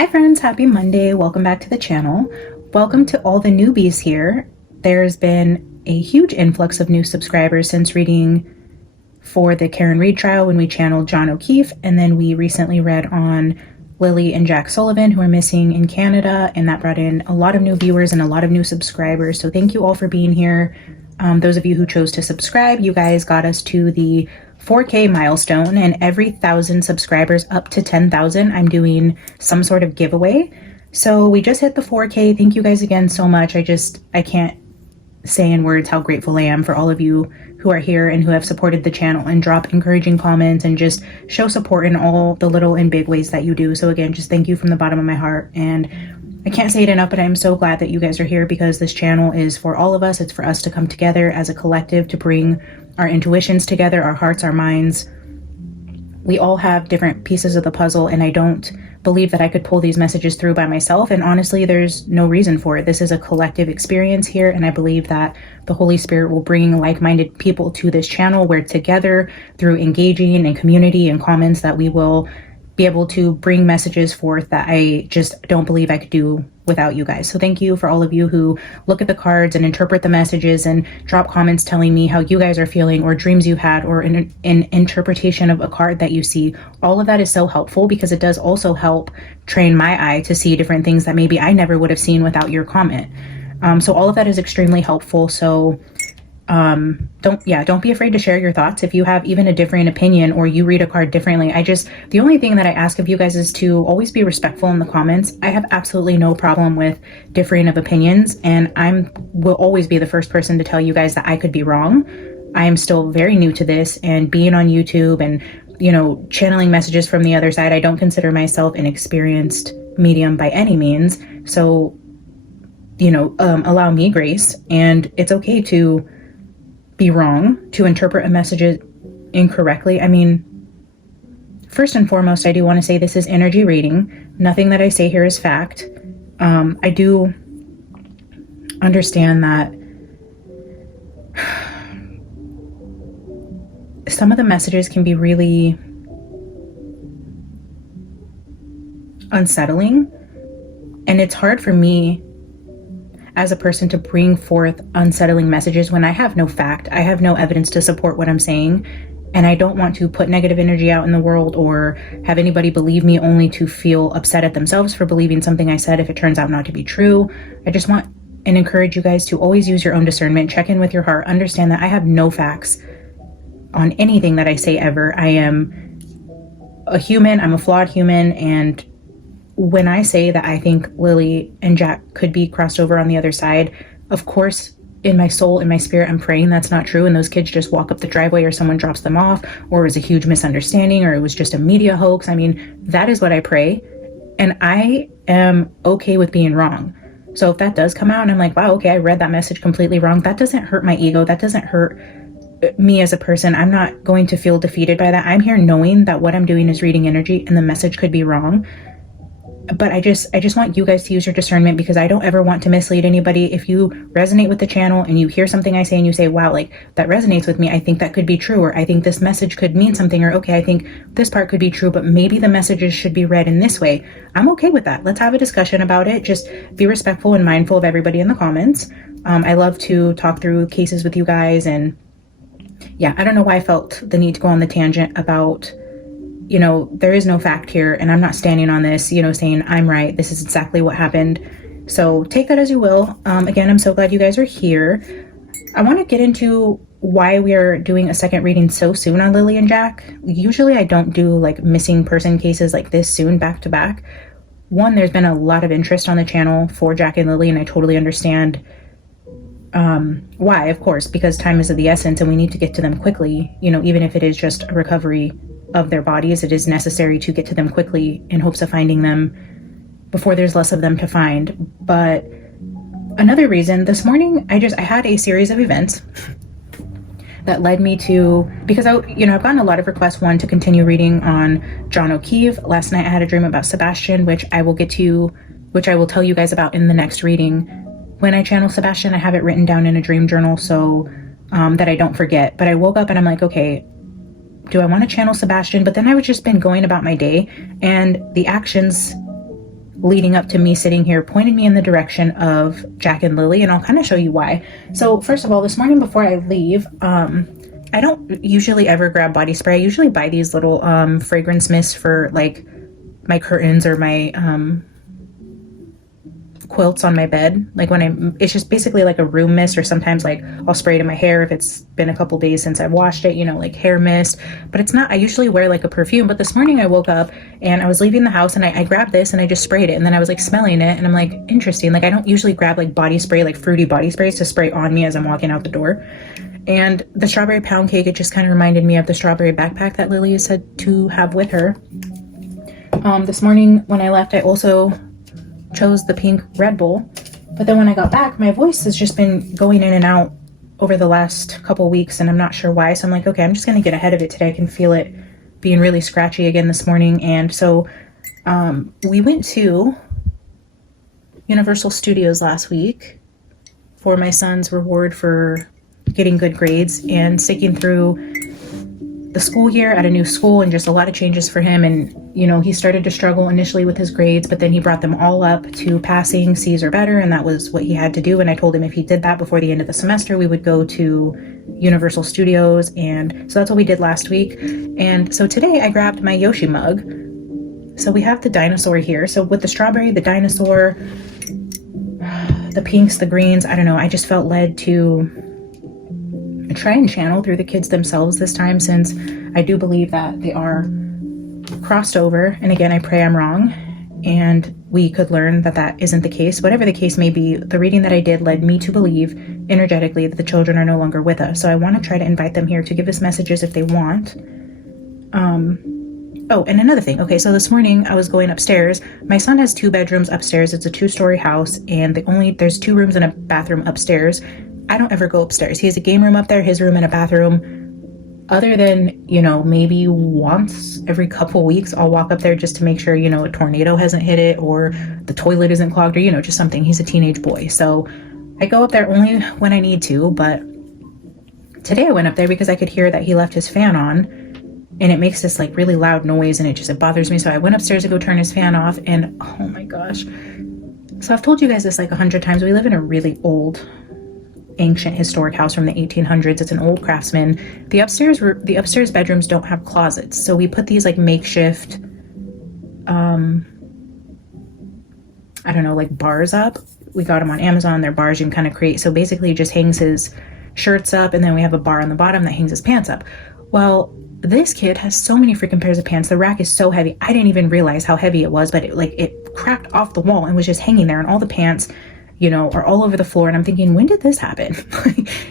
Hi friends, happy Monday. Welcome back to the channel. Welcome to all the newbies here. There's been a huge influx of new subscribers since reading for the Karen Reed trial when we channeled John O'Keefe, and then we recently read on Lily and Jack Sullivan, who are missing in Canada, and that brought in a lot of new viewers and a lot of new subscribers. So thank you all for being here. Those of you who chose to subscribe, you guys got us to the 4K milestone, and every 1,000 subscribers up to 10,000, I'm doing some sort of giveaway. So we just hit the 4K. Thank you guys again so much. I can't say in words how grateful I am for all of you who are here and who have supported the channel and drop encouraging comments and just show support in all the little and big ways that you do. So again, just thank you from the bottom of my heart. And I can't say it enough, but I'm so glad that you guys are here because this channel is for all of us. It's for us to come together as a collective to bring our intuitions together, our hearts, our minds. We all have different pieces of the puzzle, and I don't believe that I could pull these messages through by myself. And honestly, there's no reason for it. This is a collective experience here, and I believe that the Holy Spirit will bring like-minded people to this channel where together, through engaging in community and comments, that we will be able to bring messages forth that I just don't believe I could do without you guys. So thank you for all of you who look at the cards and interpret the messages and drop comments telling me how you guys are feeling or dreams you had or an interpretation of a card that you see. All of that is so helpful because it does also help train my eye to see different things that maybe I never would have seen without your comment. So all of that is extremely helpful. So don't be afraid to share your thoughts. If you have even a different opinion or you read a card differently, the only thing that I ask of you guys is to always be respectful in the comments. I have absolutely no problem with differing of opinions, and will always be the first person to tell you guys that I could be wrong. I am still very new to this, and being on YouTube and, channeling messages from the other side, I don't consider myself an experienced medium by any means. So, allow me grace, and it's okay to be wrong, to interpret a message incorrectly. I mean, first and foremost, I do want to say this is energy reading. Nothing that I say here is fact. I do understand that some of the messages can be really unsettling, and it's hard for me as a person to bring forth unsettling messages when I have no fact, I have no evidence to support what I'm saying, and I don't want to put negative energy out in the world or have anybody believe me only to feel upset at themselves for believing something I said if it turns out not to be true. I just want and encourage you guys to always use your own discernment, check in with your heart, understand that I have no facts on anything that I say ever. I am a human, I'm a flawed human, and when I say that I think Lily and Jack could be crossed over on the other side, of course, in my soul, in my spirit, I'm praying that's not true, and those kids just walk up the driveway or someone drops them off, or it was a huge misunderstanding, or it was just a media hoax. I mean, that is what I pray, and I am okay with being wrong. So if that does come out and I'm like, wow, okay, I read that message completely wrong, that doesn't hurt my ego, that doesn't hurt me as a person. I'm not going to feel defeated by that. I'm here knowing that what I'm doing is reading energy and the message could be wrong. But I just want you guys to use your discernment, because I don't ever want to mislead anybody. If you resonate with the channel and you hear something I say and you say, wow, like that resonates with me, I think that could be true, or I think this message could mean something, or okay, I think this part could be true, but maybe the messages should be read in this way. I'm okay with that. Let's have a discussion about it. Just be respectful and mindful of everybody in the comments. I love to talk through cases with you guys, and yeah, I don't know why I felt the need to go on the tangent about, there is no fact here, and I'm not standing on this, saying I'm right, this is exactly what happened. So take that as you will. Again, I'm so glad you guys are here. I want to get into why we are doing a second reading so soon on Lily and Jack. Usually I don't do like missing person cases like this soon back to back. One, there's been a lot of interest on the channel for Jack and Lily, and I totally understand why, of course, because time is of the essence and we need to get to them quickly. Even if it is just a recovery of their bodies, it is necessary to get to them quickly in hopes of finding them before there's less of them to find. But another reason, this morning I had a series of events that led me to, because I've gotten a lot of requests, one, to continue reading on John O'Keefe. Last night I had a dream about Sebastian, which I will tell you guys about in the next reading. When I channel Sebastian, I have it written down in a dream journal so that I don't forget. But I woke up and I'm like, okay, do I want to channel Sebastian? But then I've just been going about my day, and the actions leading up to me sitting here pointed me in the direction of Jack and Lily, and I'll kind of show you why. So first of all, this morning before I leave, I don't usually ever grab body spray. I usually buy these little fragrance mists for like my curtains or my quilts on my bed. Like it's just basically like a room mist, or sometimes like I'll spray it in my hair if it's been a couple days since I've washed it, you know, like hair mist. But it's not, I usually wear like a perfume. But this morning I woke up and I was leaving the house and I grabbed this and I just sprayed it, and then I was like smelling it and I'm like, interesting. Like I don't usually grab like body spray, like fruity body sprays to spray on me as I'm walking out the door. And the strawberry pound cake, it just kind of reminded me of the strawberry backpack that Lily is said to have with her. This morning when I left, I also chose the pink Red Bull. But then when I got back, my voice has just been going in and out over the last couple weeks, and I'm not sure why. So I'm like, okay, I'm just going to get ahead of it today. I can feel it being really scratchy again this morning. And so we went to Universal Studios last week for my son's reward for getting good grades and sticking through the school year at a new school, and just a lot of changes for him. And, you know, he started to struggle initially with his grades, but then he brought them all up to passing C's or better, and that was what he had to do. And I told him if he did that before the end of the semester, we would go to Universal Studios. And so that's what we did last week. And so today I grabbed my Yoshi mug. So we have the dinosaur here. So with the strawberry, the dinosaur, the pinks, the greens, I don't know, I just felt led to try and channel through the kids themselves this time, since I do believe that they are crossed over. And again, I pray I'm wrong and we could learn that that isn't the case. Whatever the case may be, the reading that I did led me to believe energetically that the children are no longer with us. So I want to try to invite them here to give us messages if they want. Oh, and another thing. Okay, so this morning I was going upstairs. My son has 2 bedrooms upstairs. It's a 2-story house, and there's 2 rooms and a bathroom upstairs. I don't ever go upstairs. He has a game room up there, his room, and a bathroom. Other than, you know, maybe once every couple weeks, I'll walk up there just to make sure, you know, a tornado hasn't hit it or the toilet isn't clogged, or, you know, just something. He's a teenage boy. So I go up there only when I need to. But today I went up there because I could hear that he left his fan on, and it makes this like really loud noise, and it bothers me. So I went upstairs to go turn his fan off, and oh my gosh. So I've told you guys this like 100 times. We live in a really old, ancient historic house from the 1800s. It's an old craftsman. The upstairs bedrooms don't have closets, so we put these like makeshift I don't know, like bars up. We got them on Amazon. They're bars you can kind of create. So basically he just hangs his shirts up, and then we have a bar on the bottom that hangs his pants up. Well, this kid has so many freaking pairs of pants. The rack is so heavy. I didn't even realize how heavy it was, but it cracked off the wall and was just hanging there, and all the pants, you know, are all over the floor. And I'm thinking, when did this happen?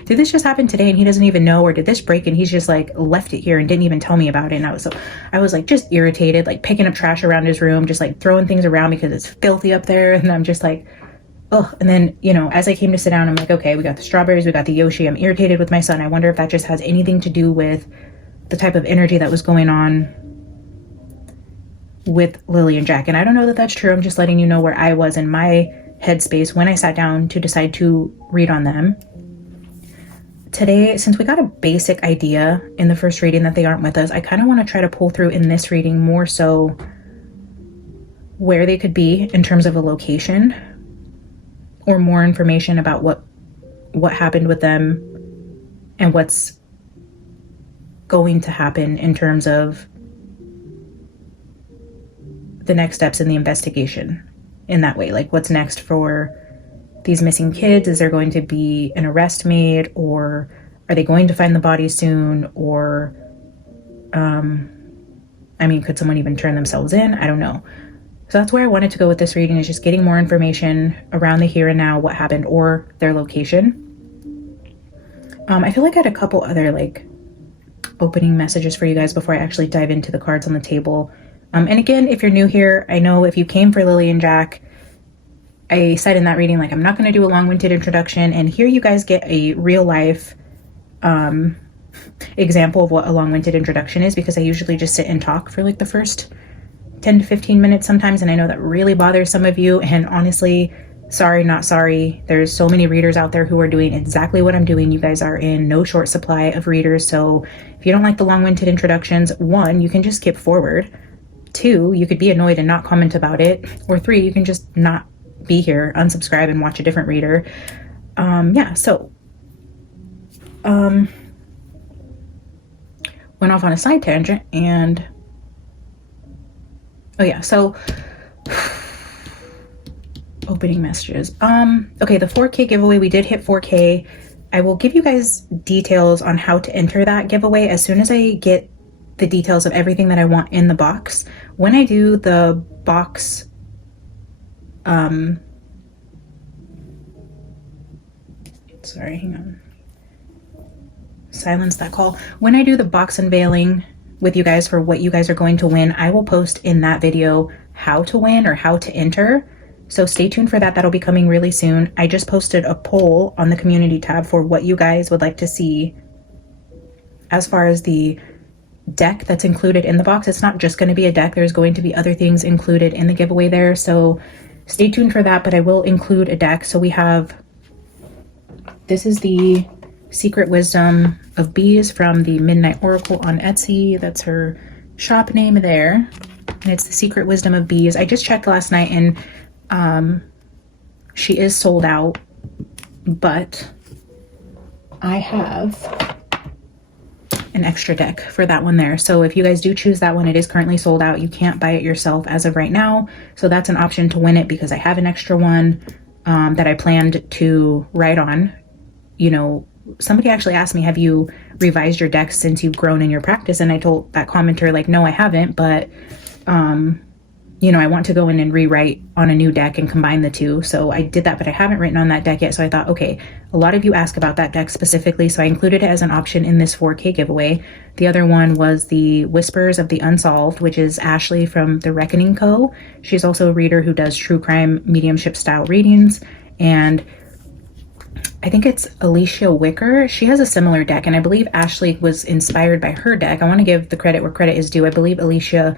Did this just happen today and he doesn't even know? Or did this break and he's just like left it here and didn't even tell me about it? And I was like just irritated, like picking up trash around his room, just like throwing things around because it's filthy up there. And I'm just like, oh. And then, you know, as I came to sit down, I'm like, okay, we got the strawberries, we got the Yoshi. I'm irritated with my son. I wonder if that just has anything to do with the type of energy that was going on with Lily and Jack. And I don't know that that's true. I'm just letting you know where I was in my headspace when I sat down to decide to read on them. Today, since we got a basic idea in the first reading that they aren't with us, I kind of want to try to pull through in this reading more so where they could be in terms of a location, or more information about what happened with them and what's going to happen in terms of the next steps in the investigation. In that way, like what's next for these missing kids? Is there going to be an arrest made, or are they going to find the body soon? Or I mean, could someone even turn themselves in? I don't know. So that's where I wanted to go with this reading, is just getting more information around the here and now, what happened, or their location. I feel like I had a couple other like opening messages for you guys before I actually dive into the cards on the table. And again, if you're new here, I know if you came for Lily and Jack, I said in that reading, like, I'm not going to do a long-winded introduction. And here you guys get a real life example of what a long-winded introduction is, because I usually just sit and talk for like the first 10 to 15 minutes sometimes. And I know that really bothers some of you. And honestly, sorry, not sorry. There's so many readers out there who are doing exactly what I'm doing. You guys are in no short supply of readers. So if you don't like the long-winded introductions, 1, you can just skip forward. 2, you could be annoyed and not comment about it, or 3, you can just not be here, unsubscribe, and watch a different reader. Yeah, so went off on a side tangent, and oh yeah, so opening messages. Okay, the 4K giveaway, we did hit 4K. I will give you guys details on how to enter that giveaway as soon as I get the details of everything that I want in the box. When I do the box, sorry, hang on. Silence that call. When I do the box unveiling with you guys for what you guys are going to win, I will post in that video how to win or how to enter. So stay tuned for that. That'll be coming really soon. I just posted a poll on the community tab for what you guys would like to see as far as the deck that's included in the box. It's not just going to be a deck. There's going to be other things included in the giveaway there. So stay tuned for that, but I will include a deck. So we have, this is the Secret Wisdom of Bees from the Midnight Oracle on Etsy. That's her shop name there. And it's the Secret Wisdom of Bees. I just checked last night and she is sold out, but I have an extra deck for that one there. So if you guys do choose that one, it is currently sold out. You can't buy it yourself as of right now. So that's an option to win it because I have an extra one that I planned to write on. You know, somebody actually asked me, have you revised your deck since you've grown in your practice? And I told that commenter, like, no, I haven't, but you know, I want to go in and rewrite on a new deck and combine the two. So I did that, but I haven't written on that deck yet. So I thought, okay, a lot of you ask about that deck specifically. So I included it as an option in this 4K giveaway. The other one was the Whispers of the Unsolved, which is Ashley from The Reckoning Co. She's also a reader who does true crime mediumship style readings. And I think it's Alicia Wicker. She has a similar deck. And I believe Ashley was inspired by her deck. I want to give the credit where credit is due. I believe Alicia,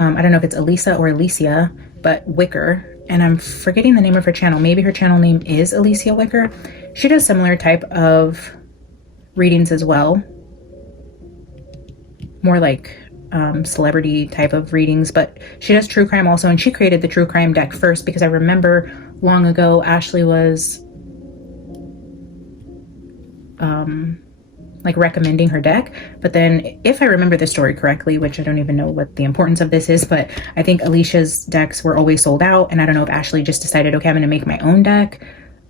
I don't know if it's Elisa or Alicia, but Wicker, and I'm forgetting the name of her channel. Maybe her channel name is Alicia Wicker. She does similar type of readings as well. More like celebrity type of readings, but she does true crime also, and she created the true crime deck first because I remember long ago Ashley was like recommending her deck, but then if I remember the story correctly, which I don't even know what the importance of this is, but I think Alicia's decks were always sold out, and I don't know if Ashley just decided, okay, I'm going to make my own deck.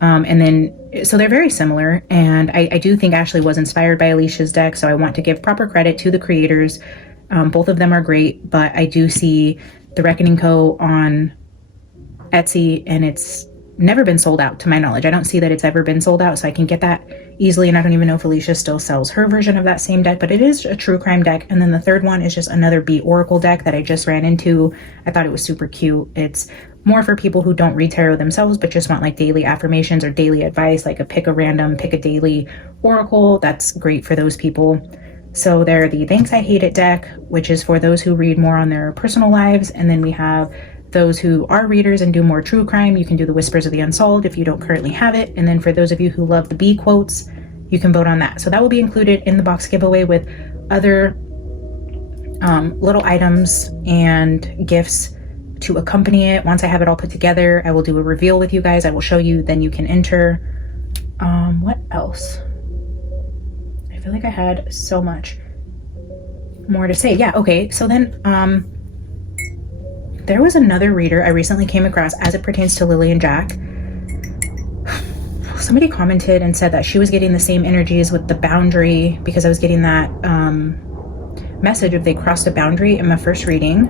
And then, so they're very similar, and I do think Ashley was inspired by Alicia's deck, so I want to give proper credit to the creators. Both of them are great, but I do see The Reckoning Co. on Etsy, and it's never been sold out to my knowledge. I don't see that it's ever been sold out, so I can get that easily, and I don't even know if Alicia still sells her version of that same deck, but it is a true crime deck. And then the third one is just another Bee Oracle deck that I just ran into. I thought it was super cute. It's more for people who don't read tarot themselves, but just want like daily affirmations or daily advice, like pick a daily oracle. That's great for those people. So they're the Thanks I Hate It deck, which is for those who read more on their personal lives. And then we have those who are readers and do more true crime. You can do the Whispers of the Unsolved if you don't currently have it. And then for those of you who love the bee quotes, you can vote on that. So that will be included in the box giveaway with other little items and gifts to accompany it. Once I have it all put together, I will do a reveal with you guys. I will show you, then you can enter. What else? I feel like I had so much more to say. Yeah, okay. So then there was another reader I recently came across as it pertains to Lily and Jack. Somebody commented and said that she was getting the same energies with the boundary because I was getting that message of they crossed a boundary in my first reading.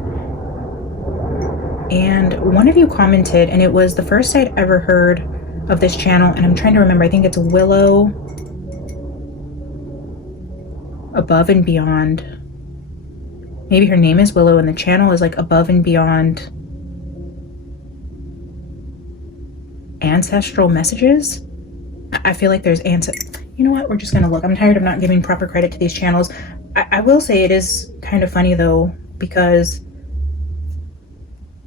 And one of you commented, and it was the first I'd ever heard of this channel, and I'm trying to remember, I think it's Willow Above and Beyond. Maybe her name is Willow and the channel is like Above and Beyond Ancestral Messages. I feel like there's you know what, we're just gonna look. I'm tired of not giving proper credit to these channels. I will say it is kind of funny though, because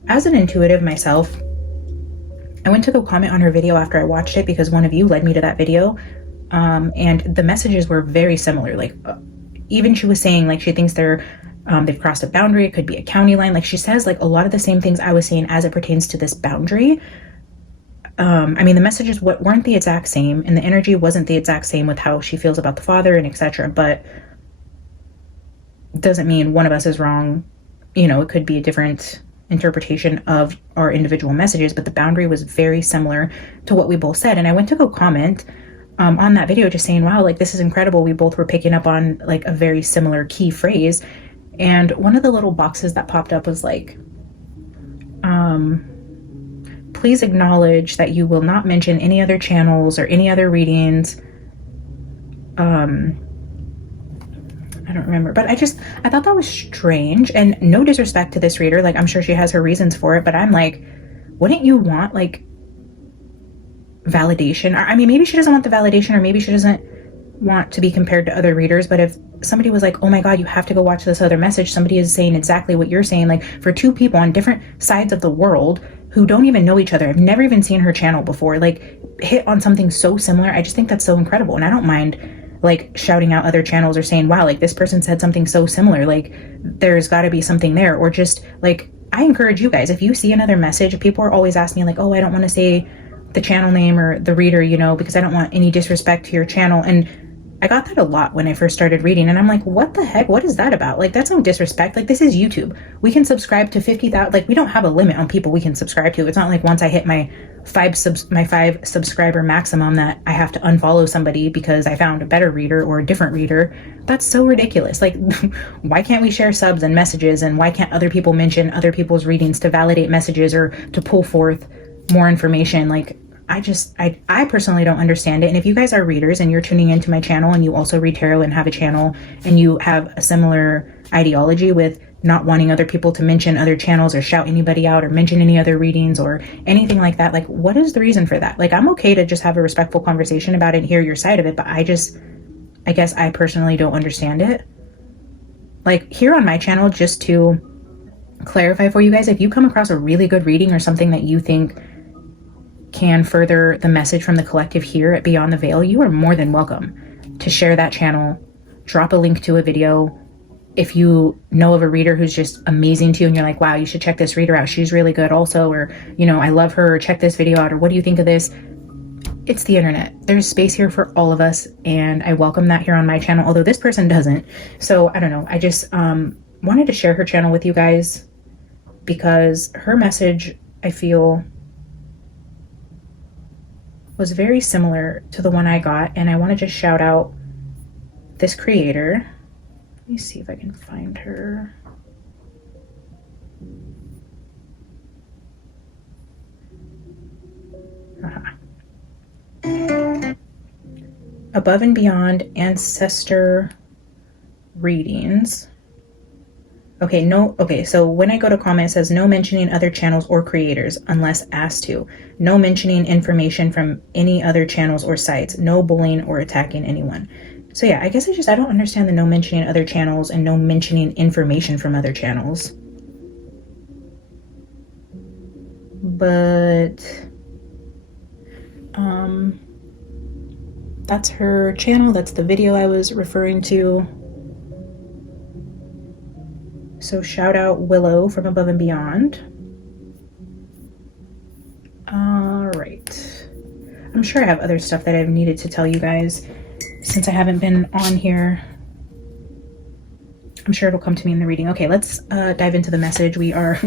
as an intuitive myself, I went to go comment on her video after I watched it because one of you led me to that video, and the messages were very similar. Like even she was saying like she thinks they're They've crossed a boundary. It could be a county line. Like she says, like a lot of the same things I was saying as it pertains to this boundary. I mean, the messages weren't the exact same, and the energy wasn't the exact same with how she feels about the father and etc. But doesn't mean one of us is wrong. You know, it could be a different interpretation of our individual messages, but the boundary was very similar to what we both said. And I went to go comment on that video just saying, wow, like this is incredible. We both were picking up on like a very similar key phrase. And one of the little boxes that popped up was like, please acknowledge that you will not mention any other channels or any other readings. I don't remember, but I thought that was strange, and no disrespect to this reader. Like, I'm sure she has her reasons for it, but I'm like, wouldn't you want like validation? Or, I mean, maybe she doesn't want the validation, or maybe she doesn't want to be compared to other readers. But if somebody was like, oh my God, you have to go watch this other message. Somebody is saying exactly what you're saying. Like for two people on different sides of the world who don't even know each other. I've never even seen her channel before, like hit on something so similar. I just think that's so incredible. And I don't mind like shouting out other channels or saying, wow, like this person said something so similar. Like there's got to be something there. Or just like, I encourage you guys, if you see another message, people are always asking me like, oh, I don't want to say the channel name or the reader, you know, because I don't want any disrespect to your channel. And I got that a lot when I first started reading, and I'm like, what the heck? What is that about? Like, that's no disrespect. Like, this is YouTube. We can subscribe to 50,000. Like, we don't have a limit on people we can subscribe to. It's not like once I hit my five subscriber maximum that I have to unfollow somebody because I found a better reader or a different reader. That's so ridiculous. Like, why can't we share subs and messages, and why can't other people mention other people's readings to validate messages or to pull forth more information? Like, I personally don't understand it. And if you guys are readers and you're tuning into my channel and you also read tarot and have a channel and you have a similar ideology with not wanting other people to mention other channels or shout anybody out or mention any other readings or anything like that, like what is the reason for that? Like, I'm okay to just have a respectful conversation about it and hear your side of it, but I guess I personally don't understand it. Like here on my channel, just to clarify for you guys, if you come across a really good reading or something that you think can further the message from the collective here at Beyond the Veil, you are more than welcome to share that channel, drop a link to a video. If you know of a reader who's just amazing to you and you're like, wow, you should check this reader out, she's really good also, or, you know, I love her, or check this video out, or what do you think of this? It's the internet. There's space here for all of us, and I welcome that here on my channel, although this person doesn't. So I don't know. I just wanted to share her channel with you guys because her message, I feel, was very similar to the one I got, and I want to just shout out this creator. Let me see if I can find her. Above and Beyond Ancestor Readings. Okay, so when I go to comment, it says no mentioning other channels or creators unless asked to. No mentioning information from any other channels or sites. No bullying or attacking anyone. So yeah, I guess I don't understand the no mentioning other channels and no mentioning information from other channels. But that's her channel. That's the video I was referring to. So shout out Willow from Above and Beyond. All right. I'm sure I have other stuff that I've needed to tell you guys since I haven't been on here. I'm sure it'll come to me in the reading. Okay, let's dive into the message. We are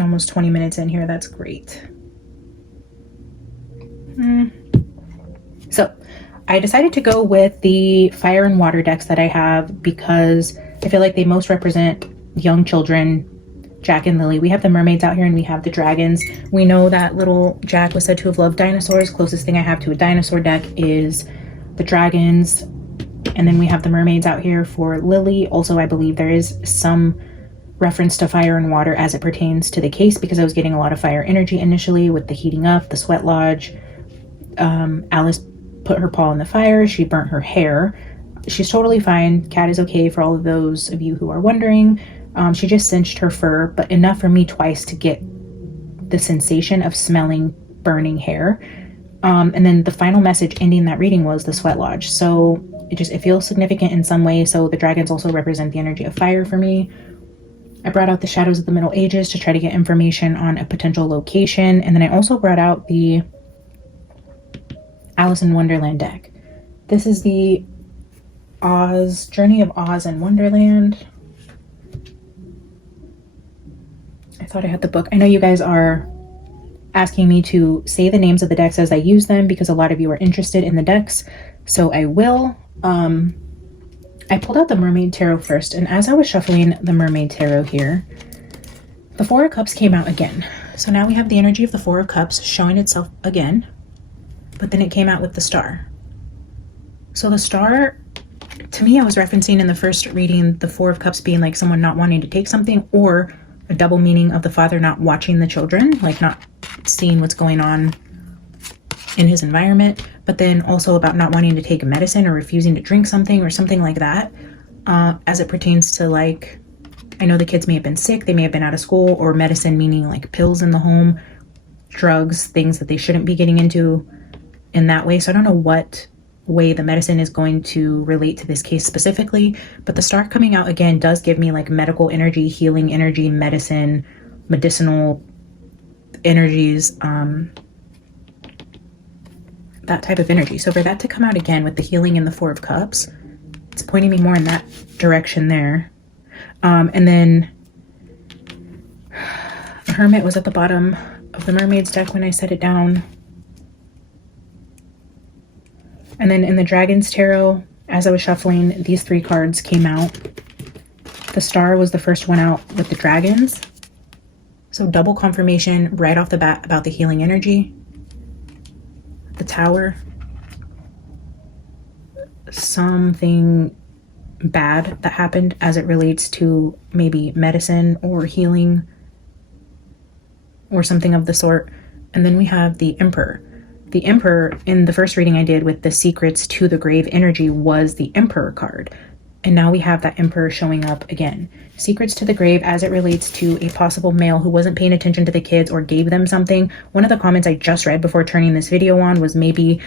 almost 20 minutes in here. That's great. So I decided to go with the fire and water decks that I have because I feel like they most represent young children, Jack and Lily. We have the mermaids out here and we have the dragons. We know that little Jack was said to have loved dinosaurs. Closest thing I have to a dinosaur deck is the dragons. And then we have the mermaids out here for Lily. Also, I believe there is some reference to fire and water as it pertains to the case because I was getting a lot of fire energy initially with the heating up, the sweat lodge. Alice put her paw in the fire. She burnt her hair. She's totally fine. Cat is okay for all of those of you who are wondering. She just cinched her fur, but enough for me twice to get the sensation of smelling burning hair. And then the final message ending that reading was the sweat lodge. So it feels significant in some way. So the dragons also represent the energy of fire for me. I brought out the Shadows of the Middle Ages to try to get information on a potential location. And then I also brought out the Alice in Wonderland deck. This is the Journey of Oz and Wonderland. I thought I had the book. I know you guys are asking me to say the names of the decks as I use them because a lot of you are interested in the decks. So I will. I pulled out the Mermaid Tarot first, and as I was shuffling the Mermaid Tarot here, the Four of Cups came out again. So now we have the energy of the Four of Cups showing itself again, but then it came out with the Star. So the Star, to me, I was referencing in the first reading the Four of Cups being like someone not wanting to take something, or a double meaning of the father not watching the children, like not seeing what's going on in his environment, but then also about not wanting to take medicine or refusing to drink something or something like that, as it pertains to, like, I know the kids may have been sick, they may have been out of school, or medicine meaning like pills in the home, drugs, things that they shouldn't be getting into in that way. So I don't know what way the medicine is going to relate to this case specifically, but the Star coming out again does give me like medical energy, healing energy, medicine, medicinal energies, that type of energy. So for that to come out again with the healing and the Four of Cups, it's pointing me more in that direction there. And then the Hermit was at the bottom of the Mermaid's deck when I set it down. And then in the Dragon's Tarot, as I was shuffling, these three cards came out. The Star was the first one out with the dragons. So double confirmation right off the bat about the healing energy. The Tower, something bad that happened as it relates to maybe medicine or healing or something of the sort. And then we have the Emperor. The Emperor, in the first reading I did with the Secrets to the Grave energy, was the Emperor card. And now we have that Emperor showing up again. Secrets to the Grave as it relates to a possible male who wasn't paying attention to the kids or gave them something. One of the comments I just read before turning this video on was maybe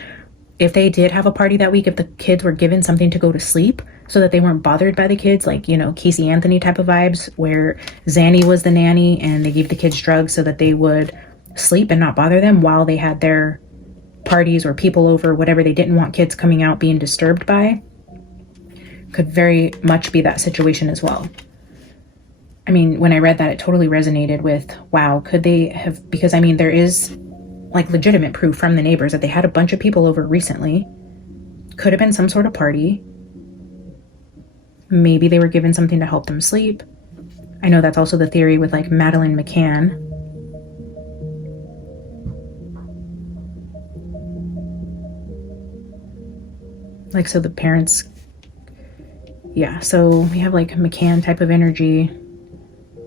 if they did have a party that week, if the kids were given something to go to sleep so that they weren't bothered by the kids, like, you know, Casey Anthony type of vibes, where Zanny was the nanny and they gave the kids drugs so that they would sleep and not bother them while they had their parties or people over, whatever they didn't want kids coming out being disturbed by. Could very much be that situation as well. I mean, when I read that, it totally resonated with, wow, could they have, because I mean, there is like legitimate proof from the neighbors that they had a bunch of people over recently. Could have been some sort of party. Maybe they were given something to help them sleep. I know that's also the theory with like Madeline McCann. Like, so the parents, yeah, so we have like McCann type of energy,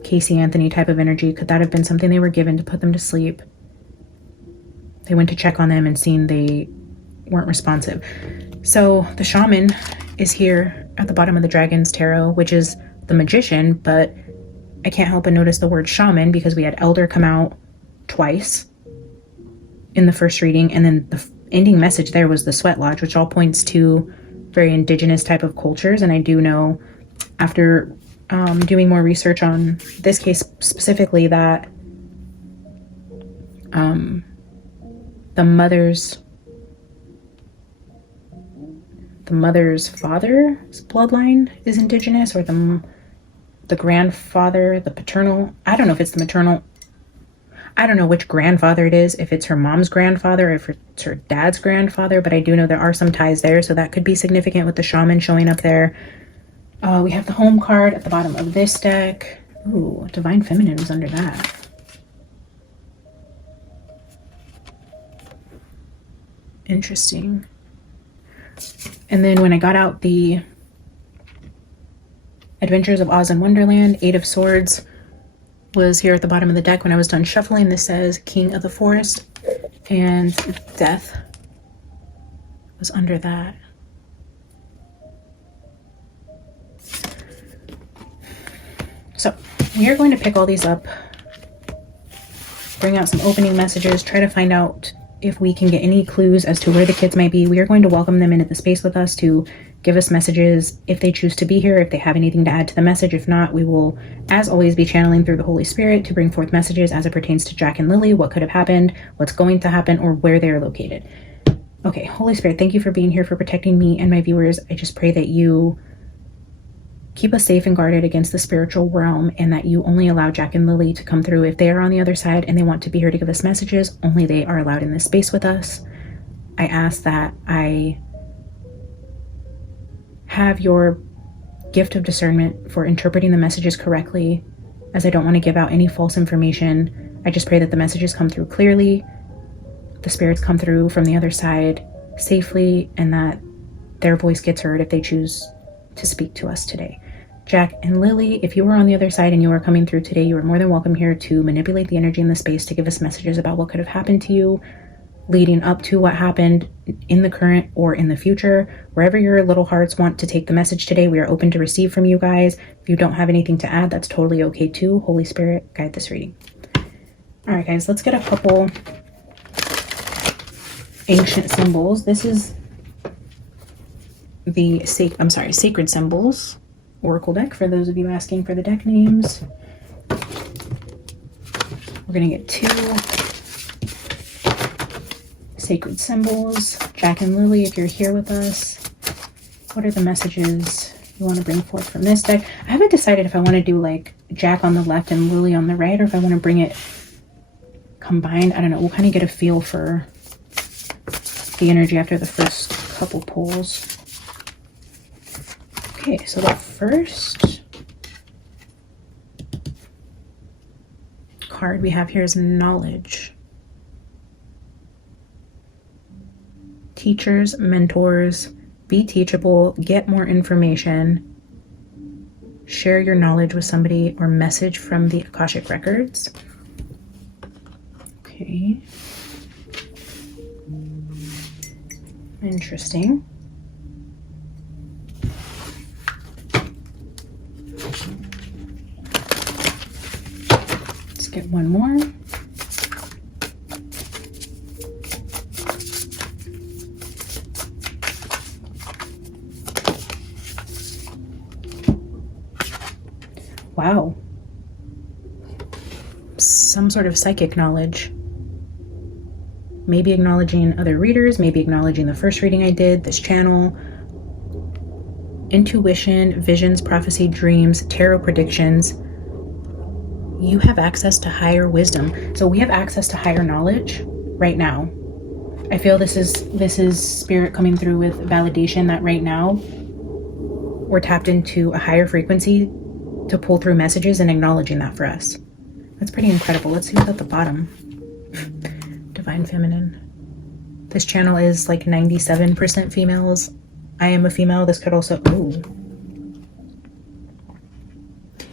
Casey Anthony type of energy. Could that have been something they were given to put them to sleep? They went to check on them and seen they weren't responsive. So the Shaman is here at the bottom of the Dragon's Tarot, which is the Magician, but I can't help but notice the word Shaman because we had Elder come out twice in the first reading, and then the ending message there was the Sweat Lodge, which all points to very indigenous type of cultures. And I do know, after doing more research on this case specifically, that the mother's father's bloodline is indigenous, or the grandfather, the paternal, I don't know if it's the maternal, I don't know which grandfather it is, if it's her mom's grandfather, if it's her dad's grandfather, but I do know there are some ties there, so that could be significant with the Shaman showing up there. We have the Home card at the bottom of this deck. Ooh, Divine Feminine was under that. Interesting. And then when I got out the Adventures of Oz and Wonderland, Eight of Swords was here at the bottom of the deck. When I was done shuffling, this says King of the Forest, and Death was under that. So we are going to pick all these up, bring out some opening messages, try to find out if we can get any clues as to where the kids might be. We are going to welcome them into the space with us to give us messages if they choose to be here, if they have anything to add to the message. If not, we will, as always, be channeling through the Holy Spirit to bring forth messages as it pertains to Jack and Lily, what could have happened, what's going to happen, or where they are located. Okay, Holy Spirit, thank you for being here, for protecting me and my viewers. I just pray that you keep us safe and guarded against the spiritual realm, and that you only allow Jack and Lily to come through. If they are on the other side and they want to be here to give us messages, only they are allowed in this space with us. I ask that I have your gift of discernment for interpreting the messages correctly, as I don't want to give out any false information. I just pray that the messages come through clearly, the spirits come through from the other side safely, and that their voice gets heard if they choose to speak to us today. Jack and Lily, if you are on the other side and you are coming through today, you are more than welcome here to manipulate the energy in the space to give us messages about what could have happened to you leading up to what happened in the current or in the future. Wherever your little hearts want to take the message today, we are open to receive from you guys. If you don't have anything to add, that's totally okay too. Holy Spirit, guide this reading. All right, guys, let's get a couple ancient symbols. This is the Sacred Symbols Oracle deck, for those of you asking for the deck names. We're going to get 2 Sacred Symbols. Jack and Lily, if you're here with us, what are the messages you want to bring forth from this deck? I haven't decided if I want to do like Jack on the left and Lily on the right, or if I want to bring it combined. I don't know. We'll kind of get a feel for the energy after the first couple pulls. Okay, so the first card we have here is Knowledge. Teachers, mentors, be teachable, get more information, share your knowledge with somebody, or message from the Akashic Records. Okay. Interesting. Let's get one more. Wow. Some sort of psychic knowledge. Maybe acknowledging other readers, maybe acknowledging the first reading I did, this channel. Intuition, visions, prophecy, dreams, tarot predictions. You have access to higher wisdom. So we have access to higher knowledge right now. I feel this is spirit coming through with validation that right now we're tapped into a higher frequency to pull through messages and acknowledging that for us. That's pretty incredible. Let's see what's at the bottom. Divine Feminine. This channel is like 97% females. I am a female. This could also... Ooh.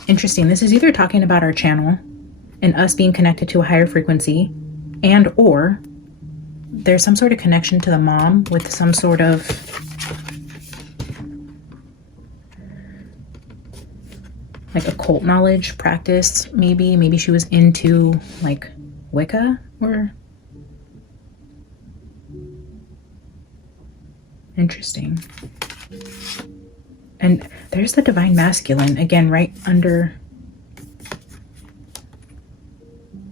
Interesting. This is either talking about our channel and us being connected to a higher frequency, and or there's some sort of connection to the mom with some sort of like occult knowledge practice. Maybe she was into like Wicca or... Interesting. And there's the Divine Masculine again right under.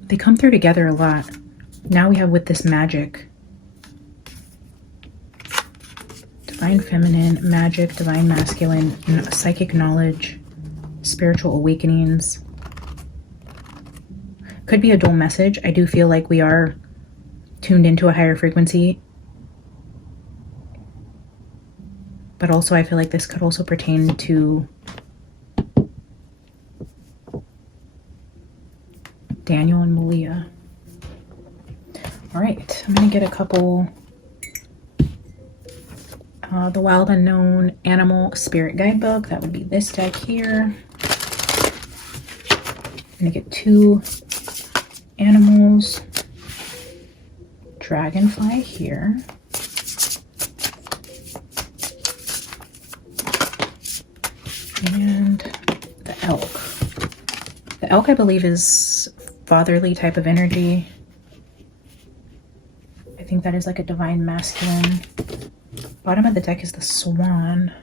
They come through together a lot. Now we have with this magic. Divine Feminine, magic, Divine Masculine, psychic knowledge, spiritual awakenings. Could be a dual message. I do feel like we are tuned into a higher frequency. But also I feel like this could also pertain to Daniel and Malia. All right, I'm gonna get a couple. The Wild Unknown Animal Spirit Guidebook. That would be this deck here. I'm gonna get 2 animals. Dragonfly here. And the elk. The elk, I believe, is fatherly type of energy. I think that is like a Divine Masculine. Bottom of the deck is the Swan.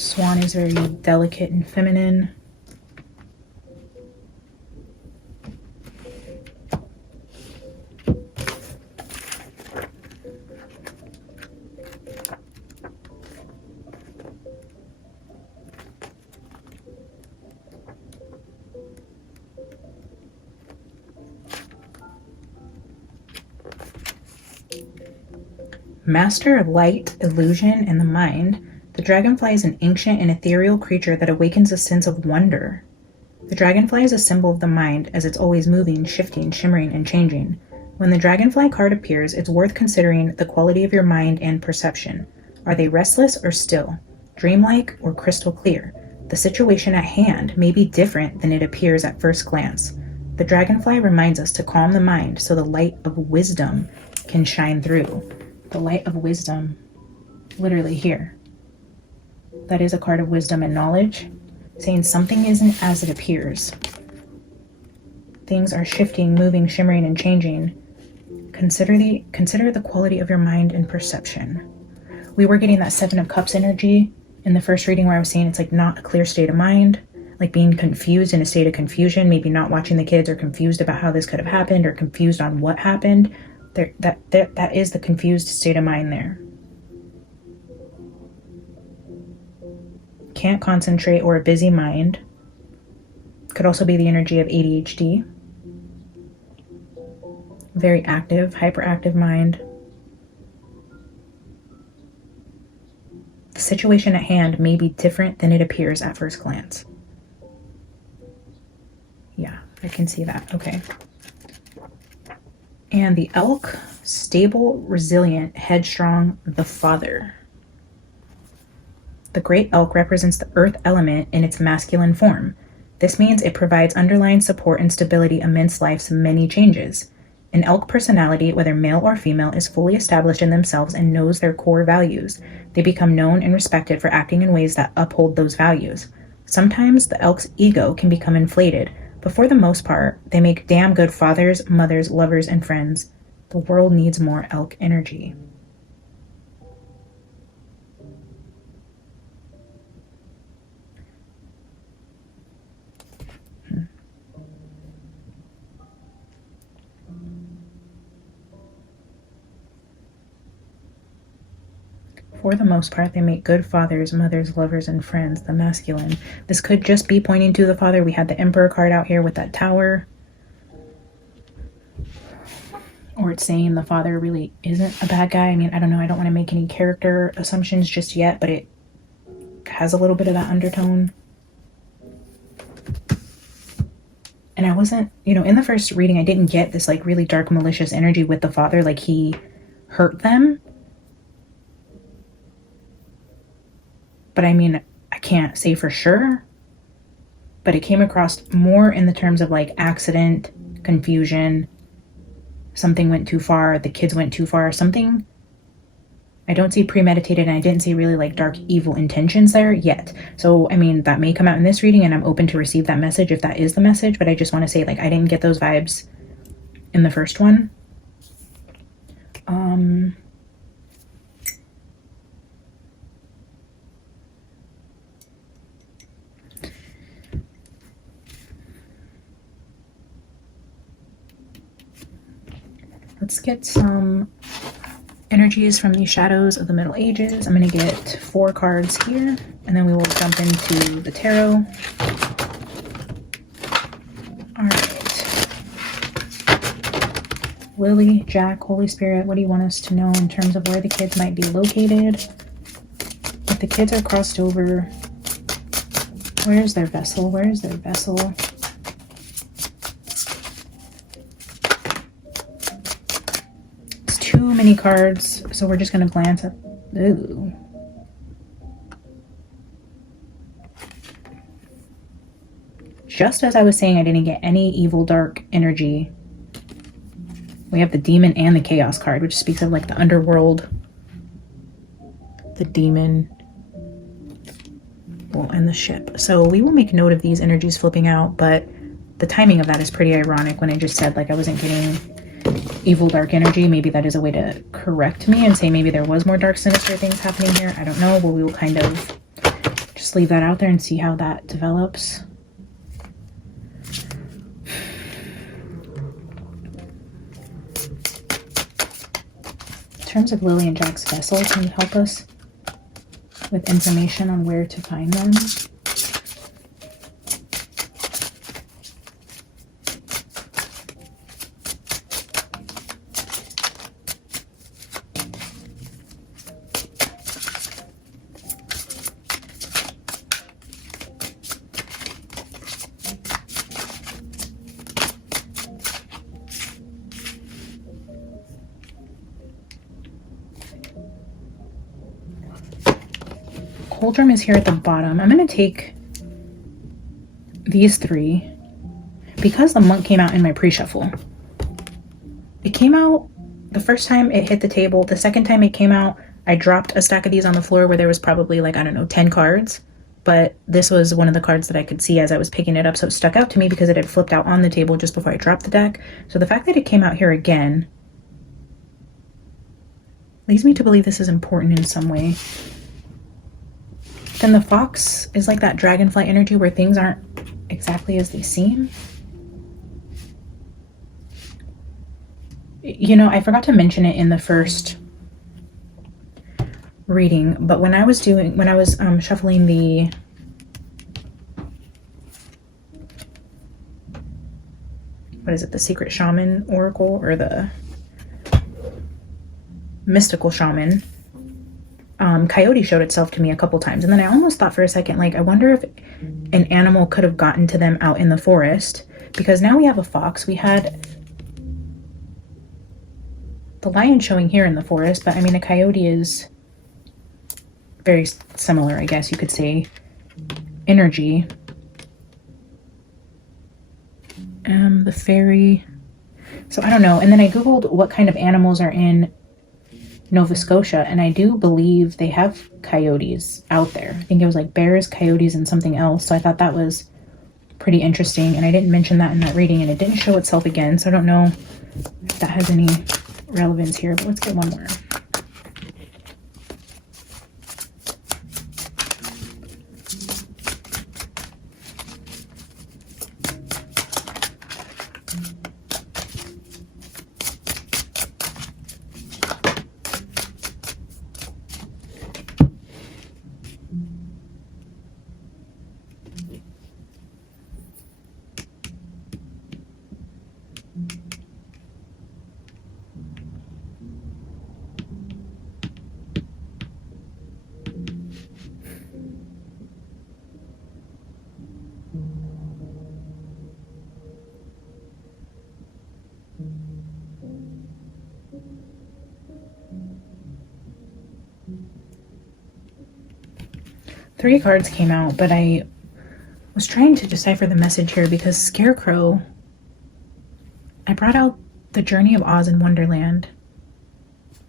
Swan is very delicate and feminine. Master of light, illusion, and the mind, the dragonfly is an ancient and ethereal creature that awakens a sense of wonder. The dragonfly is a symbol of the mind, as it's always moving, shifting, shimmering, and changing. When the dragonfly card appears, it's worth considering the quality of your mind and perception. Are they restless or still? Dreamlike or crystal clear? The situation at hand may be different than it appears at first glance. The dragonfly reminds us to calm the mind so the light of wisdom can shine through. The light of wisdom, literally here. That is a card of wisdom and knowledge, saying something isn't as it appears. Things are shifting, moving, shimmering, and changing. Consider the quality of your mind and perception. We were getting that Seven of Cups energy in the first reading where I was saying it's like not a clear state of mind, like being confused, in a state of confusion, maybe not watching the kids or confused about how this could have happened or confused on what happened. That is the confused state of mind there. Can't concentrate or a busy mind. Could also be the energy of ADHD. Very active, hyperactive mind. The situation at hand may be different than it appears at first glance. Yeah, I can see that. Okay. And the elk, stable, resilient, headstrong, the father. The great elk represents the earth element in its masculine form. This means it provides underlying support and stability amidst life's many changes. An elk personality, whether male or female, is fully established in themselves and knows their core values. They become known and respected for acting in ways that uphold those values. Sometimes the elk's ego can become inflated, but for the most part, they make damn good fathers, mothers, lovers, and friends. The world needs more elk energy. For the most part, they make good fathers, mothers, lovers, and friends, the masculine. This could just be pointing to the father. We had the Emperor card out here with that tower. Or it's saying the father really isn't a bad guy. I mean, I don't know. I don't want to make any character assumptions just yet, but it has a little bit of that undertone. And I wasn't, in the first reading, I didn't get this like really dark, malicious energy with the father, like he hurt them. But I mean, I can't say for sure, but it came across more in the terms of like accident, confusion, something went too far, the kids went too far, something. I don't see premeditated, and I didn't see really like dark, evil intentions there yet. So, I mean, that may come out in this reading, and I'm open to receive that message if that is the message, but I just want to say, like, I didn't get those vibes in the first one. Let's get some energies from the shadows of the Middle Ages. I'm going to get 4 cards here, and then we will jump into the tarot. All right. Lily, Jack, Holy Spirit, what do you want us to know in terms of where the kids might be located? If the kids are crossed over, where's their vessel? Where is their vessel? Too many cards, so we're just going to glance at. Ooh. Just as I was saying, I didn't get any evil, dark energy. We have the demon and the chaos card, which speaks of like the underworld, the demon, well, and the ship. So we will make note of these energies flipping out, but the timing of that is pretty ironic when I just said like I wasn't getting evil, dark energy. Maybe that is a way to correct me and say maybe there was more dark, sinister things happening here. I don't know, but we will kind of just leave that out there and see how that develops. In terms of Lily and Jack's vessel, can you help us with information on where to find them? Cauldron is here at the bottom. I'm going to take these three because the monk came out in my pre-shuffle. It came out the first time it hit the table. The second time it came out, I dropped a stack of these on the floor where there was probably like, I don't know, 10 cards. But this was one of the cards that I could see as I was picking it up. So it stuck out to me because it had flipped out on the table just before I dropped the deck. So the fact that it came out here again leads me to believe this is important in some way. Then the fox is like that dragonfly energy where things aren't exactly as they seem. You know, I forgot to mention it in the first reading, but when I was shuffling the what is it, the Secret Shaman Oracle or the Mystical Shaman, Coyote showed itself to me a couple times, and then I almost thought for a second, like, I wonder if an animal could have gotten to them out in the forest, because now we have a fox. We had the lion showing here in the forest, but I mean, a coyote is very similar, I guess you could say, energy. The fairy. So I don't know. And then I Googled what kind of animals are in Nova Scotia, and I do believe they have coyotes out there. I think it was like bears, coyotes, and something else. So I thought that was pretty interesting, and I didn't mention that in that reading, and it didn't show itself again. So I don't know if that has any relevance here, but let's get one more. Three cards came out, but I was trying to decipher the message here because Scarecrow, I brought out the Journey of Oz and Wonderland.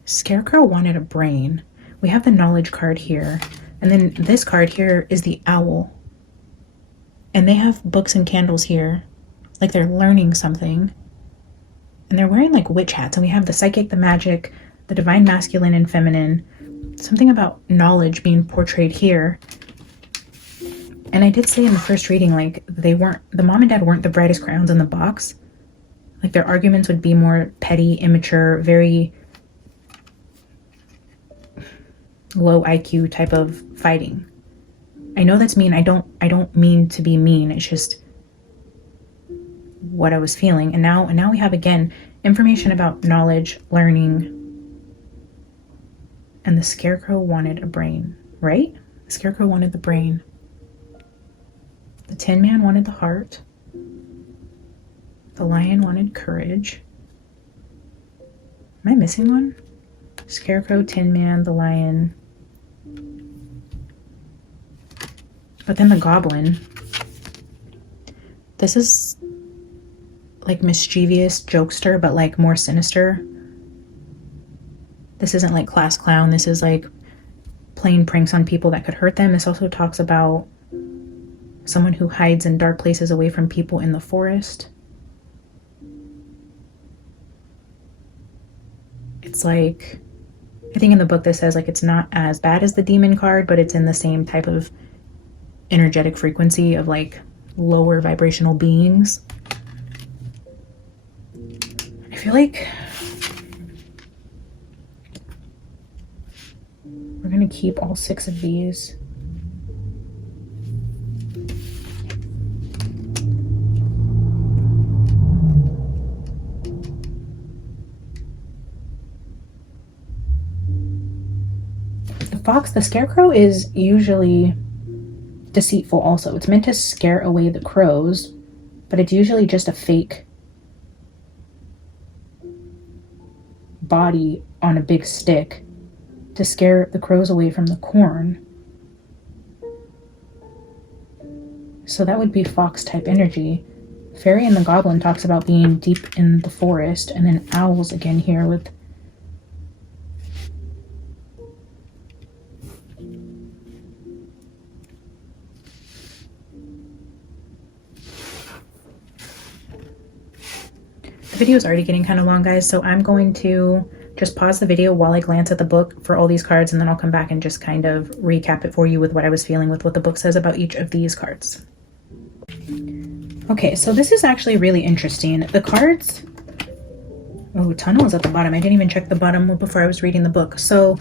Scarecrow wanted a brain. We have the knowledge card here, and then this card here is the owl. And they have books and candles here, like they're learning something. And they're wearing like witch hats, and we have the psychic, the magic, the divine masculine and feminine. Something about knowledge being portrayed here. And I did say in the first reading, like, the mom and dad weren't the brightest crayons in the box. Like, their arguments would be more petty, immature, very low IQ type of fighting. I know that's mean. I don't mean to be mean. It's just what I was feeling. And now we have, again, information about knowledge, learning. And the Scarecrow wanted a brain, right? The Scarecrow wanted the brain. The Tin Man wanted the heart. The Lion wanted courage. Am I missing one? Scarecrow, Tin Man, the Lion. But then the Goblin. This is like mischievous jokester, but like more sinister. This isn't like class clown. This is like playing pranks on people that could hurt them. This also talks about someone who hides in dark places away from people in the forest. It's like, I think in the book this says like it's not as bad as the demon card, but it's in the same type of energetic frequency of like lower vibrational beings. I feel like we're going to keep all 6 of these. The scarecrow is usually deceitful also. It's meant to scare away the crows, but it's usually just a fake body on a big stick to scare the crows away from the corn. So that would be fox type energy. Fairy and the goblin talks about being deep in the forest, and then owls again here with the video is already getting kind of long, guys, so I'm going to just pause the video while I glance at the book for all these cards, and then I'll come back and just kind of recap it for you with what I was feeling with what the book says about each of these cards. Okay, so this is actually really interesting. The cards... Oh, tunnel is at the bottom. I didn't even check the bottom before I was reading the book. So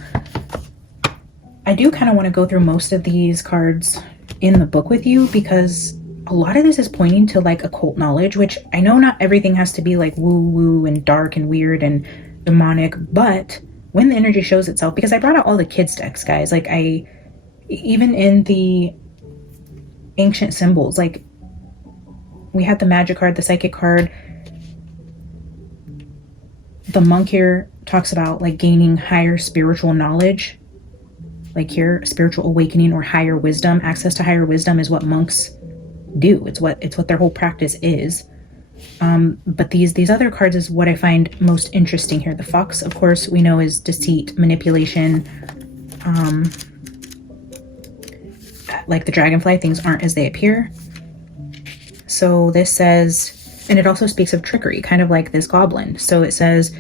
I do kind of want to go through most of these cards in the book with you, because a lot of this is pointing to like occult knowledge, which I know not everything has to be like woo-woo and dark and weird and demonic, but when the energy shows itself, because I brought out all the kids decks, guys, like even in the ancient symbols, like we had the magic card, the psychic card, the monk here talks about like gaining higher spiritual knowledge, like here, spiritual awakening or higher wisdom. Access to higher wisdom is what monks do. It's what their whole practice is. But these other cards is what I find most interesting here. The fox, of course, we know is deceit, manipulation. Like the dragonfly, things aren't as they appear. So this says, and it also speaks of trickery, kind of like this goblin. So it says,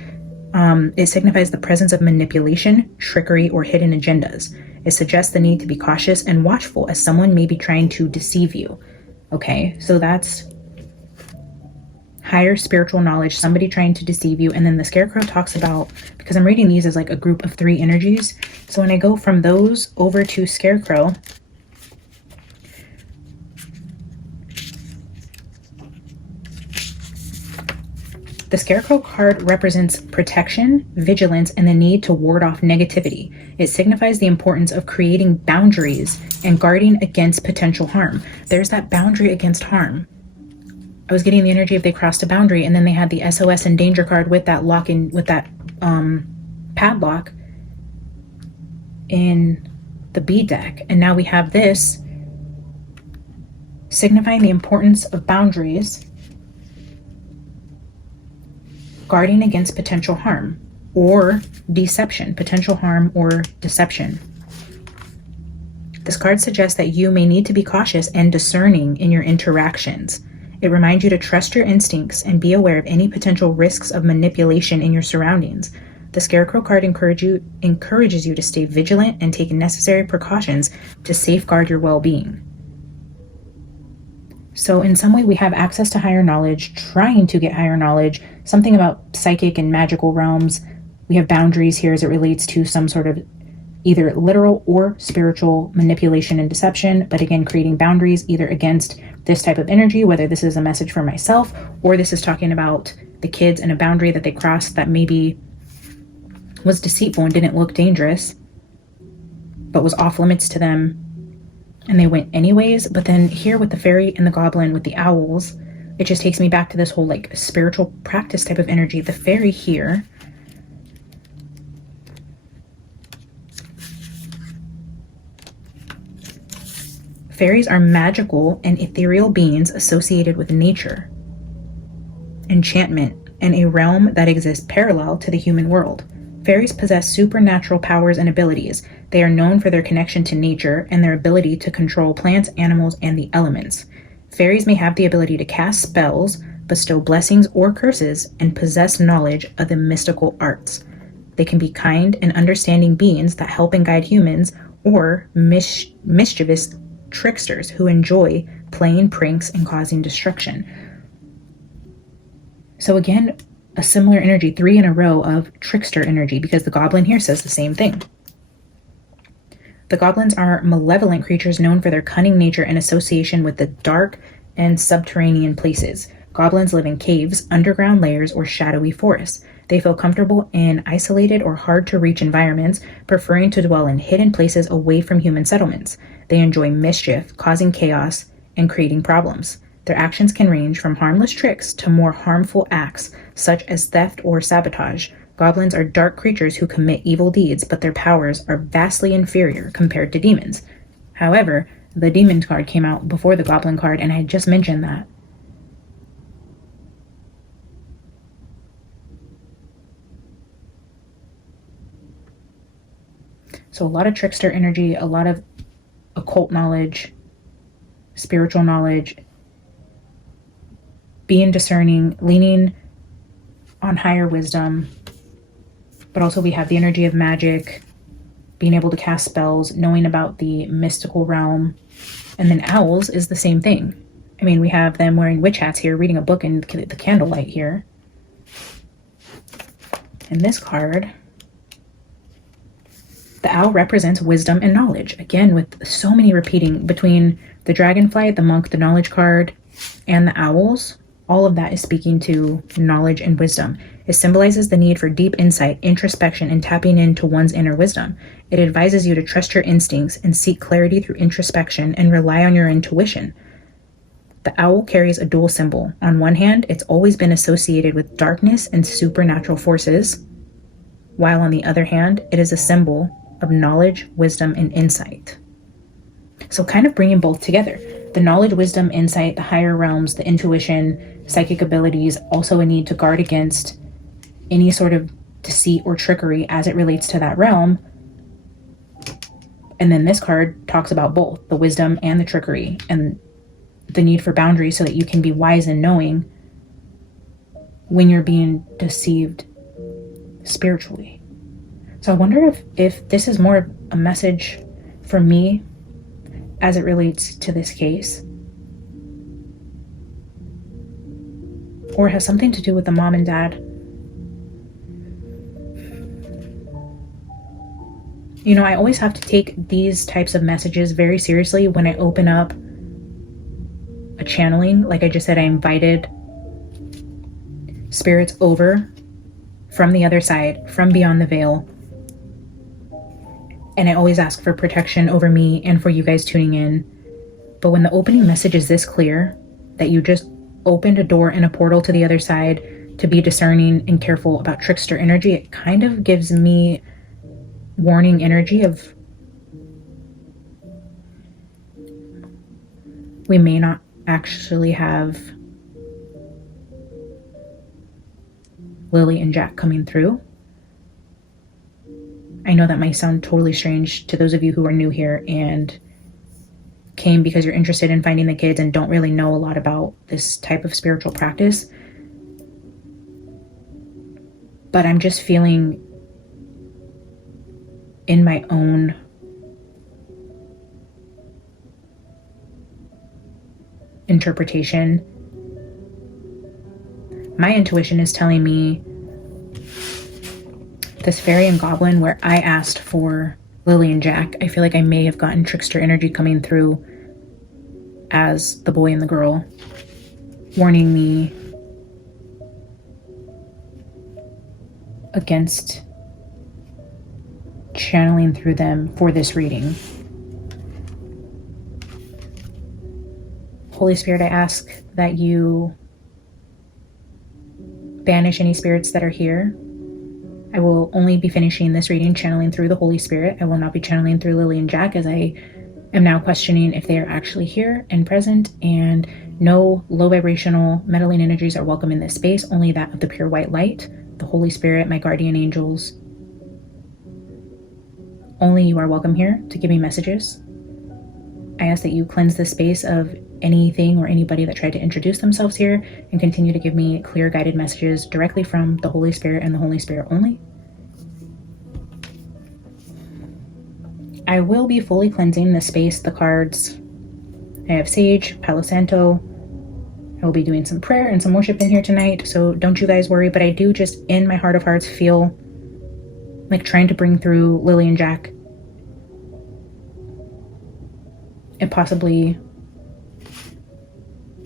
it signifies the presence of manipulation, trickery, or hidden agendas. It suggests the need to be cautious and watchful, as someone may be trying to deceive you. Okay, so that's higher spiritual knowledge, somebody trying to deceive you. And then the scarecrow talks about, because I'm reading these as like a group of 3 energies. So when I go from those over to scarecrow, the scarecrow card represents protection, vigilance, and the need to ward off negativity. It signifies the importance of creating boundaries and guarding against potential harm. There's that boundary against harm. I was getting the energy of they crossed a boundary, and then they had the SOS and danger card with that lock-in, with that padlock in the B deck. And now we have this signifying the importance of boundaries, guarding against potential harm or deception, potential harm or deception. This card suggests that you may need to be cautious and discerning in your interactions. It reminds you to trust your instincts and be aware of any potential risks of manipulation in your surroundings. The Scarecrow card encourages you to stay vigilant and take necessary precautions to safeguard your well-being. So in some way we have access to higher knowledge, trying to get higher knowledge, something about psychic and magical realms. We have boundaries here as it relates to some sort of either literal or spiritual manipulation and deception, but again, creating boundaries either against this type of energy, whether this is a message for myself or this is talking about the kids and a boundary that they crossed that maybe was deceitful and didn't look dangerous, but was off limits to them, and they went anyways. But then here with the fairy and the goblin with the owls, it just takes me back to this whole like spiritual practice type of energy. The fairy here, fairies are magical and ethereal beings associated with nature, enchantment, and a realm that exists parallel to the human world. Fairies possess supernatural powers and abilities. They are known for their connection to nature and their ability to control plants, animals, and the elements. Fairies may have the ability to cast spells, bestow blessings or curses, and possess knowledge of the mystical arts. They can be kind and understanding beings that help and guide humans, or mischievous tricksters who enjoy playing pranks and causing destruction. So again, a similar energy, 3 in a row of trickster energy, because the goblin here says the same thing. The goblins are malevolent creatures known for their cunning nature and association with the dark and subterranean places. Goblins live in caves, underground layers, or shadowy forests. They feel comfortable in isolated or hard-to-reach environments, preferring to dwell in hidden places away from human settlements. They enjoy mischief, causing chaos, and creating problems. Their actions can range from harmless tricks to more harmful acts, such as theft or sabotage. Goblins are dark creatures who commit evil deeds, but their powers are vastly inferior compared to demons. However, the demon card came out before the goblin card, and I had just mentioned that. So a lot of trickster energy, a lot of occult knowledge, spiritual knowledge, being discerning, leaning on higher wisdom. But also we have the energy of magic, being able to cast spells, knowing about the mystical realm. And then owls is the same thing. I mean, we have them wearing witch hats here, reading a book in the candlelight here. And this card, the owl represents wisdom and knowledge. Again, with so many repeating between the dragonfly, the monk, the knowledge card, and the owls. All of that is speaking to knowledge and wisdom. It symbolizes the need for deep insight, introspection, and tapping into one's inner wisdom. It advises you to trust your instincts and seek clarity through introspection and rely on your intuition. The owl carries a dual symbol. On one hand, it's always been associated with darkness and supernatural forces, while on the other hand, it is a symbol of knowledge, wisdom, and insight. So kind of bringing both together. The knowledge, wisdom, insight, the higher realms, the intuition, psychic abilities, also a need to guard against any sort of deceit or trickery as it relates to that realm. And then this card talks about both the wisdom and the trickery and the need for boundaries so that you can be wise in knowing when you're being deceived spiritually. So I wonder if this is more of a message for me as it relates to this case, or has something to do with the mom and dad. You know, I always have to take these types of messages very seriously when I open up a channeling. Like I just said, I invited spirits over from the other side, from beyond the veil. And I always ask for protection over me and for you guys tuning in. But when the opening message is this clear, that you just opened a door and a portal to the other side to be discerning and careful about trickster energy, it kind of gives me warning energy of we may not actually have Lily and Jack coming through. I know that might sound totally strange to those of you who are new here and came because you're interested in finding the kids and don't really know a lot about this type of spiritual practice. But I'm just feeling in my own interpretation, my intuition is telling me this fairy and goblin where I asked for Lily and Jack, I feel like I may have gotten trickster energy coming through as the boy and the girl, warning me against channeling through them for this reading. Holy Spirit, I ask that you banish any spirits that are here. I will only be finishing this reading channeling through the Holy Spirit. I will not be channeling through Lily and Jack, as I am now questioning if they are actually here and present, and no low vibrational meddling energies are welcome in this space, only that of the pure white light, the Holy Spirit, my guardian angels. Only you are welcome here to give me messages. I ask that you cleanse the space of anything or anybody that tried to introduce themselves here, and continue to give me clear guided messages directly from the Holy Spirit and the Holy Spirit only. I will be fully cleansing the space, the cards, I have sage, Palo Santo. I will be doing some prayer and some worship in here tonight, so don't you guys worry. But I do just, in my heart of hearts, feel like trying to bring through Lily and Jack. It possibly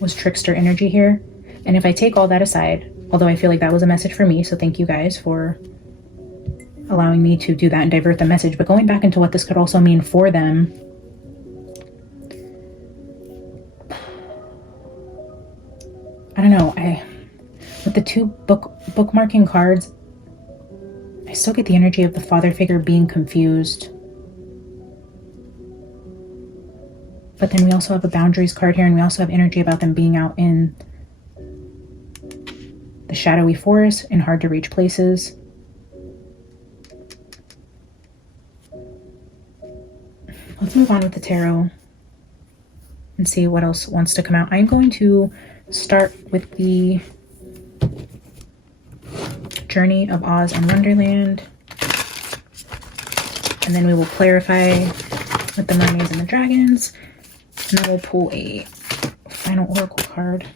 was trickster energy here. And if I take all that aside, although I feel like that was a message for me, so thank you guys for allowing me to do that and divert the message. But going back into what this could also mean for them, I don't know, with the two bookmarking cards, I still get the energy of the father figure being confused. But then we also have a boundaries card here, and we also have energy about them being out in the shadowy forest in hard to reach places. Let's move on with the tarot and see what else wants to come out. I'm going to start with the Journey of Oz and Wonderland, and then we will clarify with the mermaids and the dragons, and then we'll pull a final oracle card.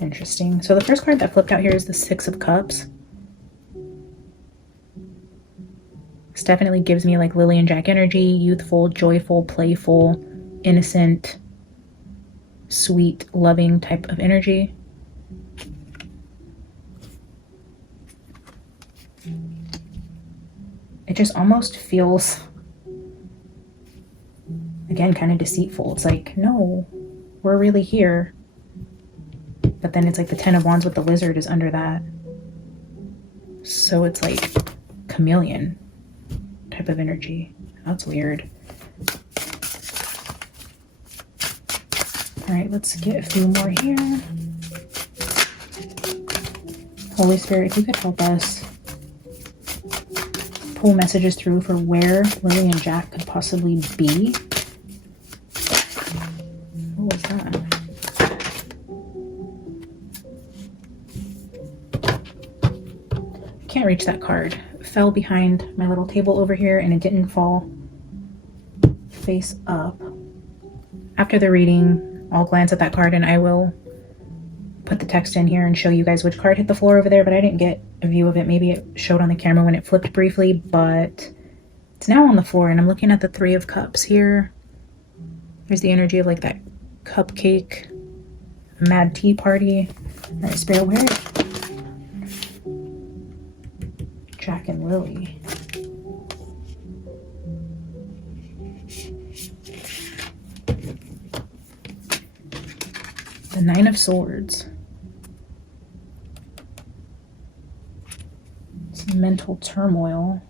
Interesting. So the first card that flipped out here is the Six of Cups. This definitely gives me like Lily and Jack energy, youthful, joyful, playful, innocent, sweet, loving type of energy. It just almost feels, again, kind of deceitful. It's like, no, we're really here. But then it's like the Ten of Wands with the lizard is under that. So it's like chameleon type of energy. That's weird. All right, let's get a few more here. Holy Spirit, if you could help us pull messages through for where Lily and Jack could possibly be. What was that? Can't reach that card. It fell behind my little table over here and it didn't fall face up. After the reading, I'll glance at that card and I will put the text in here and show you guys which card hit the floor over there, but I didn't get a view of it. Maybe it showed on the camera when it flipped briefly, but it's now on the floor and I'm looking at the Three of Cups here. There's the energy of like that cupcake, mad tea party. All right, Spirit, where Jack and Lily? The Nine of Swords. Some mental turmoil,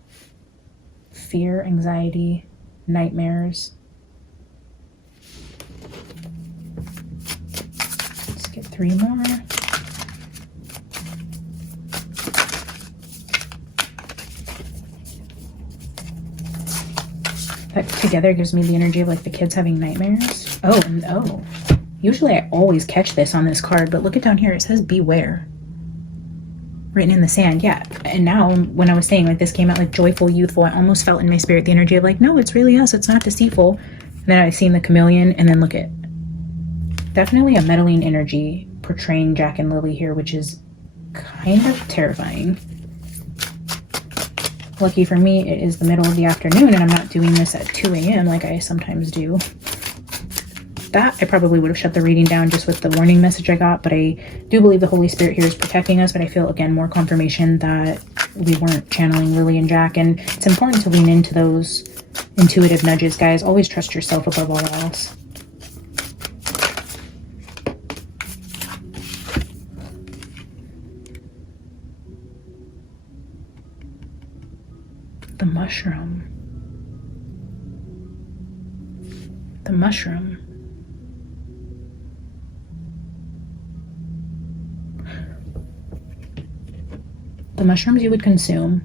fear, anxiety, nightmares. Let's get three more. That together gives me the energy of like the kids having nightmares. Oh, and oh. Usually I always catch this on this card, but look at down here. It says beware. Written in the sand. Yeah. And now when I was saying like this came out like joyful, youthful, I almost felt in my spirit the energy of like, no, it's really us. It's not deceitful. And then I've seen the chameleon and then look at definitely a meddling energy portraying Jack and Lily here, which is kind of terrifying. Lucky for me, it is the middle of the afternoon and I'm not doing this at 2 a.m. like I sometimes do. That I probably would have shut the reading down just with the warning message I got, but I do believe the Holy Spirit here is protecting us, but I feel again more confirmation that we weren't channeling Lily and Jack, and it's important to lean into those intuitive nudges, guys. Always trust yourself above all else. The mushroom. The mushroom. The mushrooms you would consume.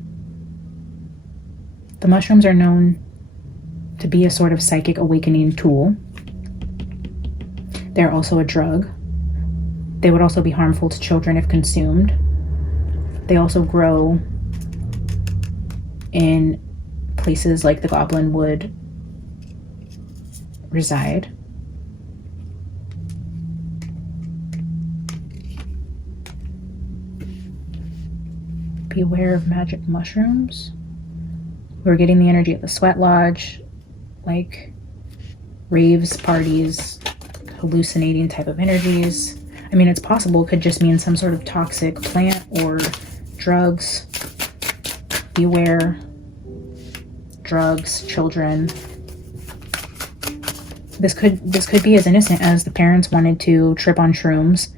The mushrooms are known to be a sort of psychic awakening tool. They're also a drug. They would also be harmful to children if consumed. They also grow in places like the goblin would reside. Beware of magic mushrooms. We're getting the energy of the sweat lodge, like raves, parties, hallucinating type of energies. I mean, it's possible it could just mean some sort of toxic plant or drugs. Beware. Drugs, children. This could be as innocent as the parents wanted to trip on shrooms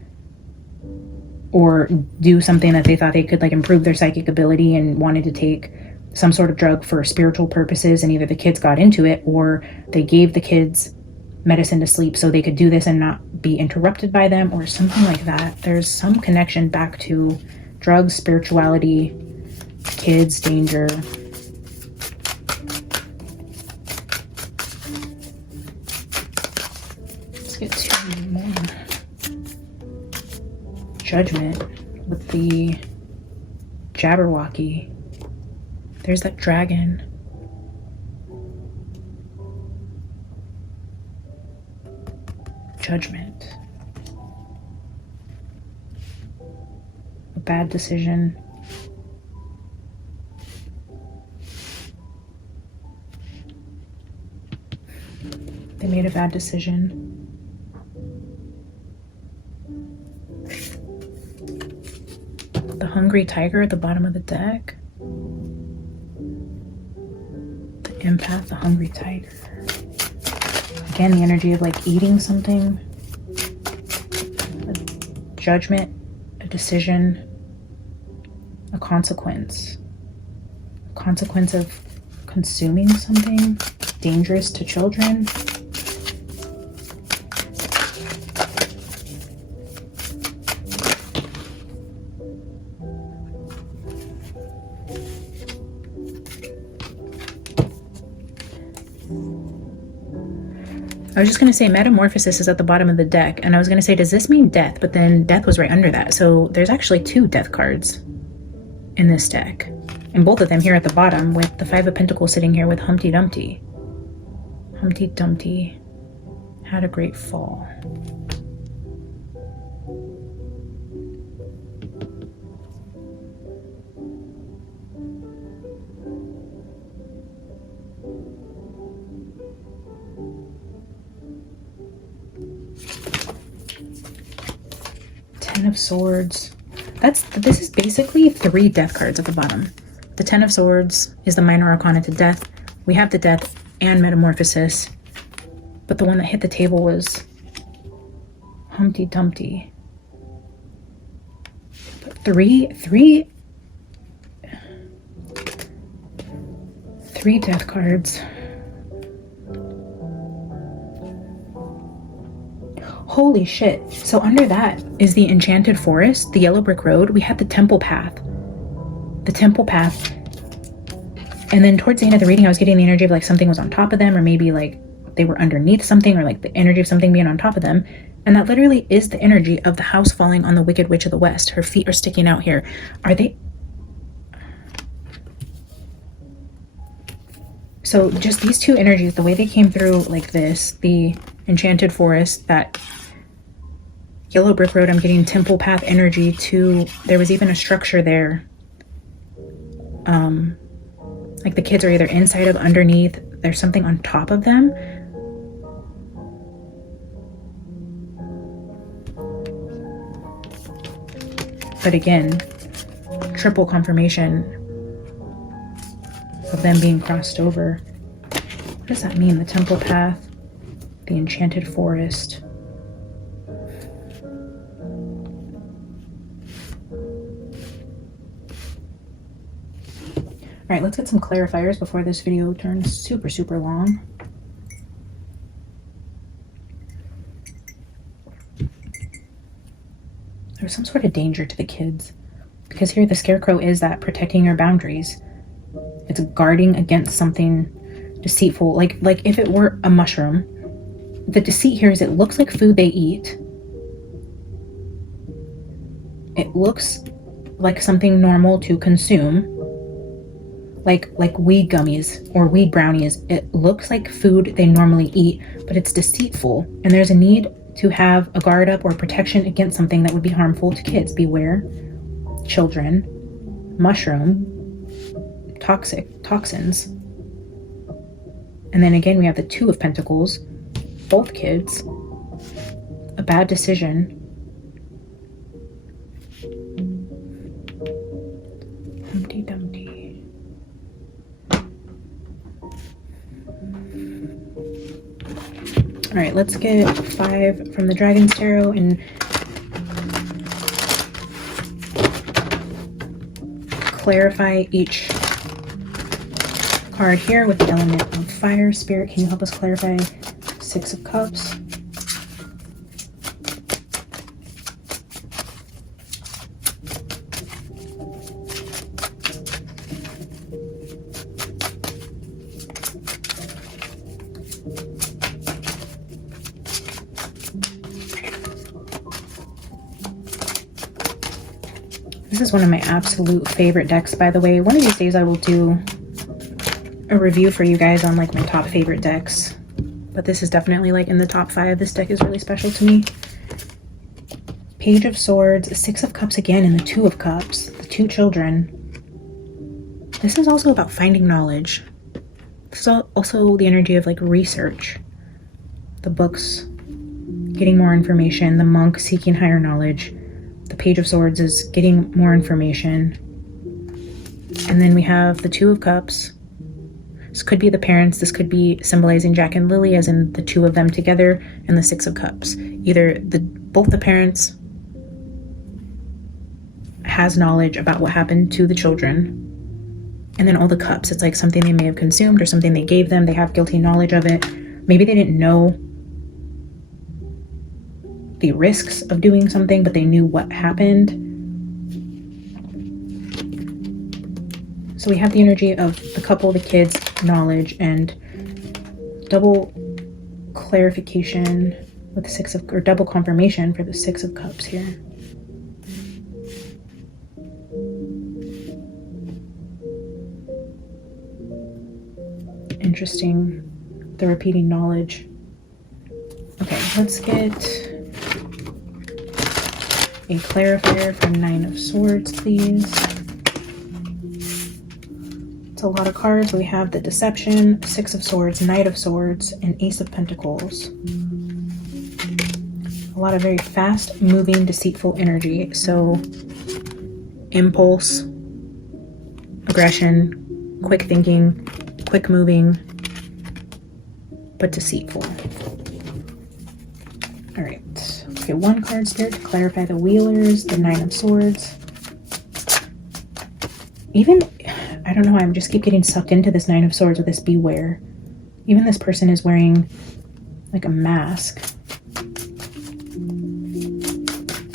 or do something that they thought they could like improve their psychic ability and wanted to take some sort of drug for spiritual purposes, and either the kids got into it or they gave the kids medicine to sleep so they could do this and not be interrupted by them or something like that. There's some connection back to drugs, spirituality, kids, danger. Let's get two more. Judgment with the Jabberwocky. There's that dragon. Judgment. A bad decision. They made a bad decision. The hungry tiger at the bottom of the deck. The empath, the hungry tiger. Again, the energy of like eating something. A judgment, a decision, a consequence. A consequence of consuming something dangerous to children. I was just going to say metamorphosis is at the bottom of the deck, and I was going to say, does this mean death? But then death was right under that. So there's actually two death cards in this deck, and both of them here at the bottom with the Five of Pentacles sitting here with Humpty Dumpty. Humpty Dumpty had a great fall. Ten of Swords. This is basically three death cards at the bottom. The Ten of Swords is the minor arcana to death. We have the death and metamorphosis, but the one that hit the table was Humpty Dumpty. But three death cards. Holy shit. So under that is the Enchanted Forest, the Yellow Brick Road. We had the Temple Path. The Temple Path. And then towards the end of the reading, I was getting the energy of like something was on top of them, or maybe like they were underneath something, or like the energy of something being on top of them. And that literally is the energy of the house falling on the Wicked Witch of the West. Her feet are sticking out here. Are they... So just these two energies, the way they came through like this, the Enchanted Forest, that Yellow Brick Road, I'm getting Temple Path energy too. There was even a structure there. Like the kids are either inside of, underneath, there's something on top of them. But again, triple confirmation of them being crossed over. What does that mean? The Temple Path, the Enchanted Forest. All right, let's get some clarifiers before this video turns super, super long. There's some sort of danger to the kids, because here the Scarecrow is that protecting your boundaries. It's guarding against something deceitful. Like if it were a mushroom, the deceit here is it looks like food they eat, It looks like something normal to consume, like weed gummies or weed brownies. It looks like food they normally eat, but it's deceitful, and there's a need to have a guard up or protection against something that would be harmful to kids. Beware children, mushroom, toxins. And then again, we have the Two of Pentacles, both kids, a bad decision. Humpty Dumpty. All right, let's get 5 from the Dragon's Tarot and clarify each card here with the element of fire. Spirit, can you help us clarify 6 of Cups? This is one of my absolute favorite decks, by the way. One of these days I will do a review for you guys on like my top favorite decks, but this is definitely like in the top 5. This deck is really special to me. Page of Swords, 6 of Cups again, and the 2 of Cups, the 2 children. This is also about finding knowledge. This is also the energy of like research, the books, getting more information, the monk seeking higher knowledge. The Page of Swords is getting more information. And then we have the 2 of Cups. This could be the parents. This could be symbolizing Jack and Lily, as in the 2 of them together, and the 6 of Cups. Either both the parents has knowledge about what happened to the children, and then all the cups, it's like something they may have consumed or something they gave them. They have guilty knowledge of it. Maybe they didn't know the risks of doing something, but they knew what happened. So we have the energy of the couple, the kids, knowledge, and double clarification with the 6 of, or double confirmation for the 6 of Cups here. Interesting, the repeating knowledge. Okay, let's get a clarifier for 9 of Swords, please. It's a lot of cards. We have the Deception, 6 of Swords, Knight of Swords, and Ace of Pentacles. A lot of very fast moving, deceitful energy. So impulse, aggression, quick thinking, quick moving, but deceitful. All right. Okay, 1 card, Spirit, to clarify the Wheelers, the 9 of Swords. Even, I don't know, I just keep getting sucked into this 9 of Swords with this beware. Even this person is wearing like a mask.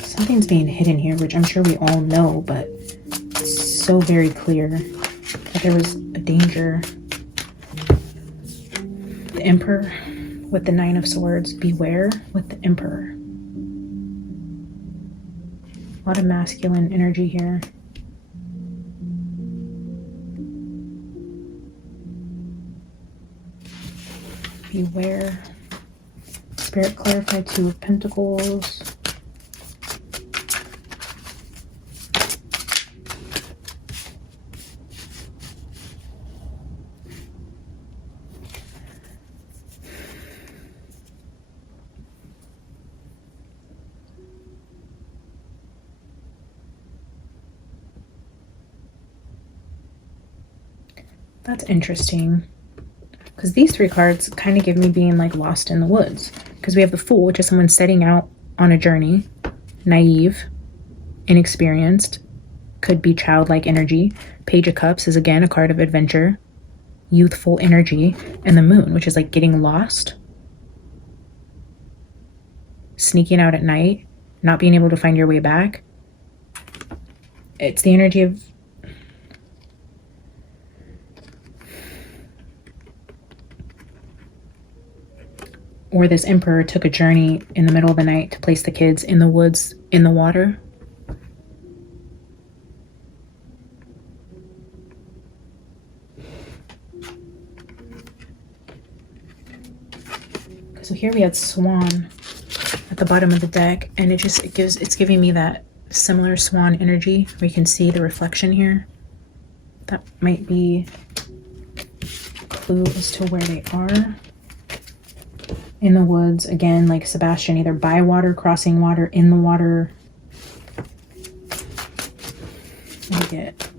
Something's being hidden here, which I'm sure we all know, but it's so very clear that there was a danger. The Emperor with the 9 of Swords, beware with the Emperor. A lot of masculine energy here. Beware. Spirit, clarify 2 of Pentacles. That's interesting, because these 3 cards kind of give me being like lost in the woods, because we have the Fool, which is someone setting out on a journey, naive, inexperienced, could be childlike energy. Page of Cups is again a card of adventure, youthful energy, and the Moon, which is like getting lost, sneaking out at night, not being able to find your way back. It's the energy of or this Emperor took a journey in the middle of the night to place the kids in the woods, in the water. So here we had Swan at the bottom of the deck, and it's giving me that similar Swan energy where you can see the reflection here. That might be a clue as to where they are. In the woods, again, like Sebastian, either by water, crossing water, in the water. We get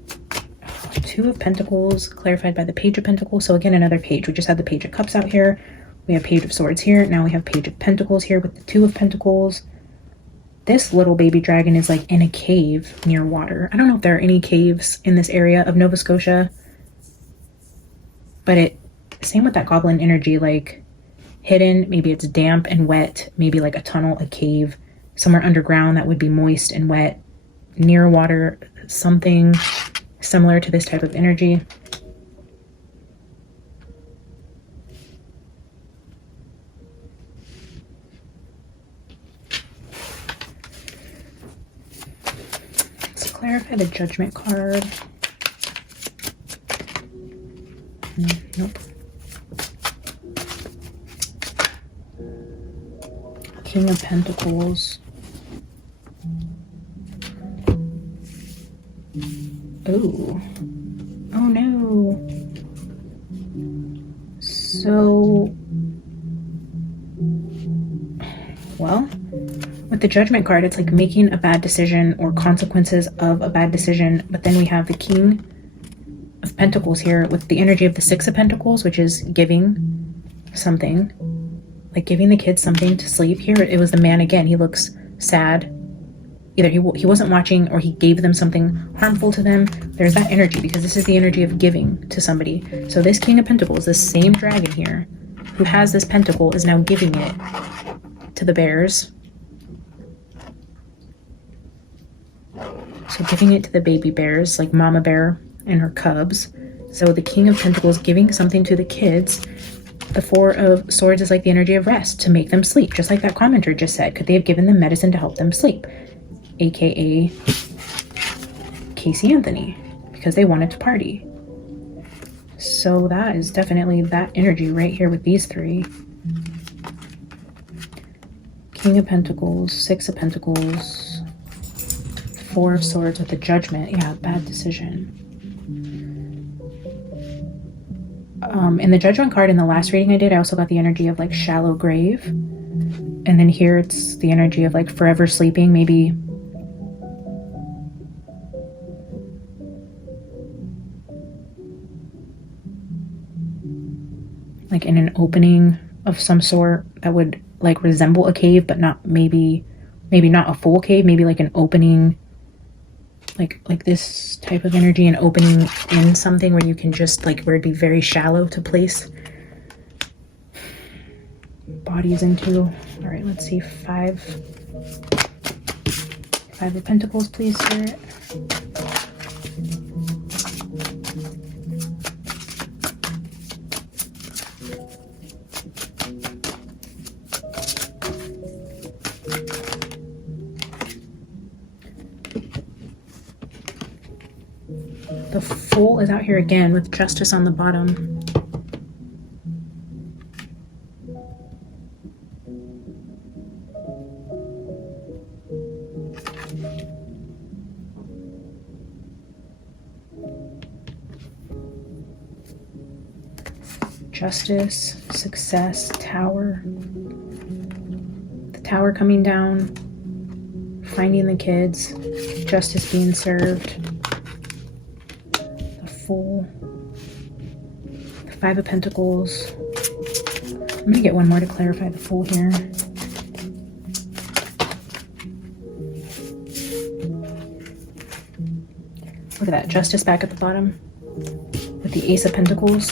Two of Pentacles, clarified by the Page of Pentacles. So again, another page. We just had the Page of Cups out here. We have Page of Swords here. Now we have Page of Pentacles here with the Two of Pentacles. This little baby dragon is like in a cave near water. I don't know if there are any caves in this area of Nova Scotia, but same with that goblin energy, like hidden, maybe it's damp and wet, maybe like a tunnel, a cave, somewhere underground that would be moist and wet, near water, something similar to this type of energy. Let's clarify the Judgment card. Nope. King of Pentacles. Oh. Oh no. So, well, with the Judgment card, it's like making a bad decision or consequences of a bad decision. But then we have the King of Pentacles here with the energy of the Six of Pentacles, which is giving something. Like giving the kids something to sleep. Here it was the man again. He looks sad. Either he wasn't watching or he gave them something harmful to them. There's that energy because this is the energy of giving to somebody. So this King of Pentacles, this same dragon here who has this pentacle, is now giving it to the bears. So giving it to the baby bears, like Mama Bear and her cubs. So the King of Pentacles giving something to the kids. The Four of Swords is like the energy of rest, to make them sleep, just like that commenter just said. Could they have given them medicine to help them sleep? AKA Casey Anthony, because they wanted to party. So that is definitely that energy right here with these three. King of Pentacles, Six of Pentacles, Four of Swords with the Judgment. Yeah, bad decision. In the Judgment card in the last reading I did, I also got the energy of like shallow grave. And then here it's the energy of like forever sleeping, maybe like in an opening of some sort that would like resemble a cave, but not maybe not a full cave, maybe like an opening, like this type of energy, an opening in something where you can just like, where it'd be very shallow to place bodies into. All right, let's see. Five of Pentacles, please, Spirit. The Fool is out here again with Justice on the bottom. Justice, Success, Tower. The Tower coming down, finding the kids, justice being served. Fool, the Five of Pentacles. I'm gonna get one more to clarify the Fool here. Look at that, Justice back at the bottom with the Ace of Pentacles.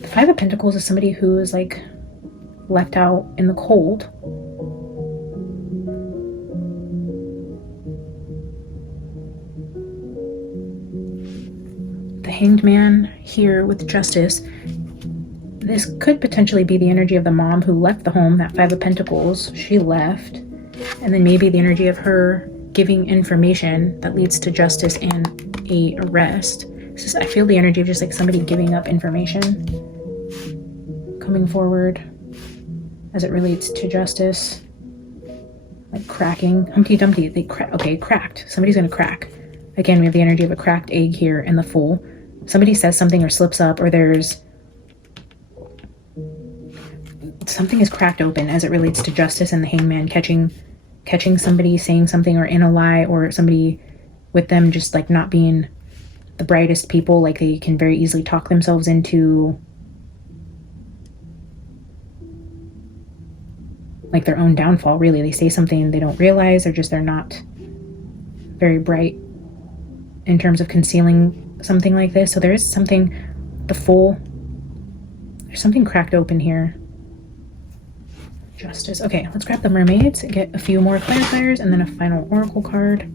The Five of Pentacles is somebody who is like left out in the cold. The Hanged Man here with Justice. This could potentially be the energy of the mom who left the home, that Five of Pentacles. She left. And then maybe the energy of her giving information that leads to justice and a arrest. I feel the energy of just like somebody giving up information, coming forward as it relates to justice. Like cracking. Humpty Dumpty. Okay, cracked. Somebody's gonna crack. Again, we have the energy of a cracked egg here in the Fool. Somebody says something or slips up, or there's something is cracked open as it relates to justice, and the Hangman catching somebody saying something or in a lie, or somebody with them just like not being the brightest people. Like they can very easily talk themselves into like their own downfall. Really, they say something they don't realize, or just they're not very bright in terms of concealing something like this. So there is something, the Fool, there's something cracked open here. Justice. Okay, let's grab the mermaids and get a few more clarifiers and then a final oracle card.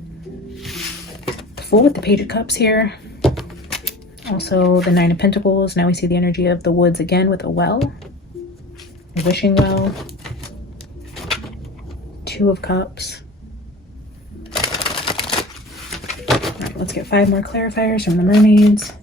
The Fool with the Page of Cups here. Also the Nine of Pentacles. Now we see the energy of the woods again with a well, a wishing well. Two of Cups. All right, let's get 5 more clarifiers from the mermaids.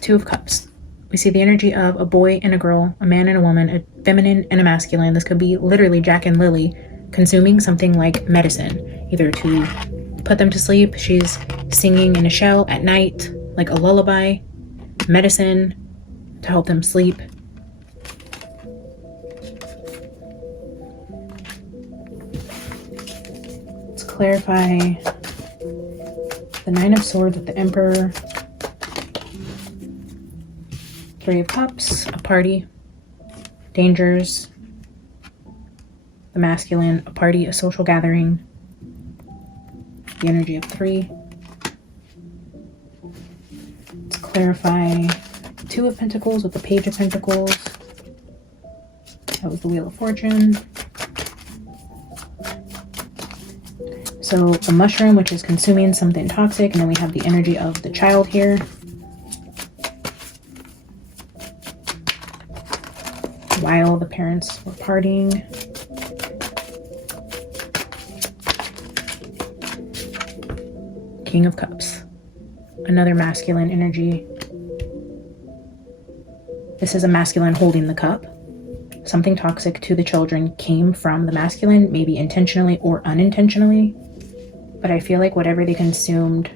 Two of Cups. We see the energy of a boy and a girl, a man and a woman, a feminine and a masculine. This could be literally Jack and Lily consuming something like medicine, either to put them to sleep. She's singing in a shell at night, like a lullaby, medicine to help them sleep. Let's clarify the Nine of Swords with the Emperor. Three of Cups, a party, dangers, the masculine, a party, a social gathering, the energy of 3. Let's clarify Two of Pentacles with the Page of Pentacles. That was the Wheel of Fortune. So the mushroom, which is consuming something toxic, and then we have the energy of the child here. While the parents were partying. King of Cups. Another masculine energy. This is a masculine holding the cup. Something toxic to the children came from the masculine, maybe intentionally or unintentionally. But I feel like whatever they consumed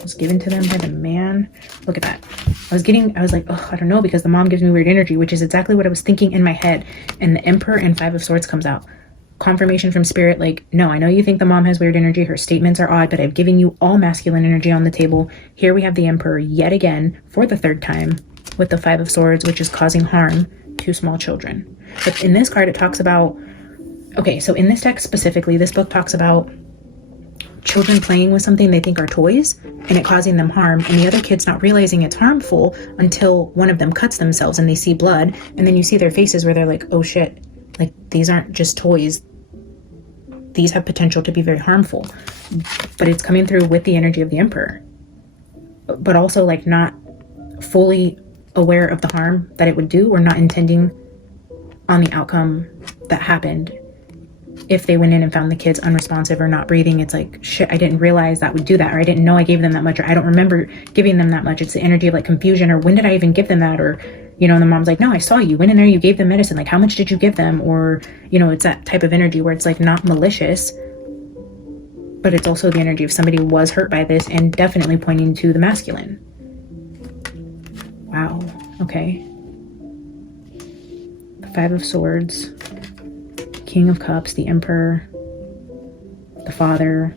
was given to them by the man. Look at that. I was like, oh, I don't know, because the mom gives me weird energy, which is exactly what I was thinking in my head. And the Emperor and 5 of Swords comes out. Confirmation from Spirit, like, no, I know you think the mom has weird energy. Her statements are odd, but I've given you all masculine energy on the table. Here we have the Emperor yet again for the 3rd time with the 5 of Swords, which is causing harm to small children. But in this card, it talks about, okay, so in this text specifically, this book talks about children playing with something they think are toys and it causing them harm, and the other kids not realizing it's harmful until one of them cuts themselves and they see blood, and then you see their faces where they're like, oh shit, like these aren't just toys, these have potential to be very harmful. But it's coming through with the energy of the Emperor, but also like not fully aware of the harm that it would do, or not intending on the outcome that happened. If they went in and found the kids unresponsive or not breathing, it's like, shit, I didn't realize that would do that, or I didn't know I gave them that much, or I don't remember giving them that much. It's the energy of like confusion, or when did I even give them that? Or, you know, and the mom's like, no, I saw you went in there, you gave them medicine, like how much did you give them? Or, you know, it's that type of energy where it's like not malicious, but it's also the energy of somebody was hurt by this, and definitely pointing to the masculine. Wow. Okay. The 5 of Swords, King of Cups, the Emperor, the Father,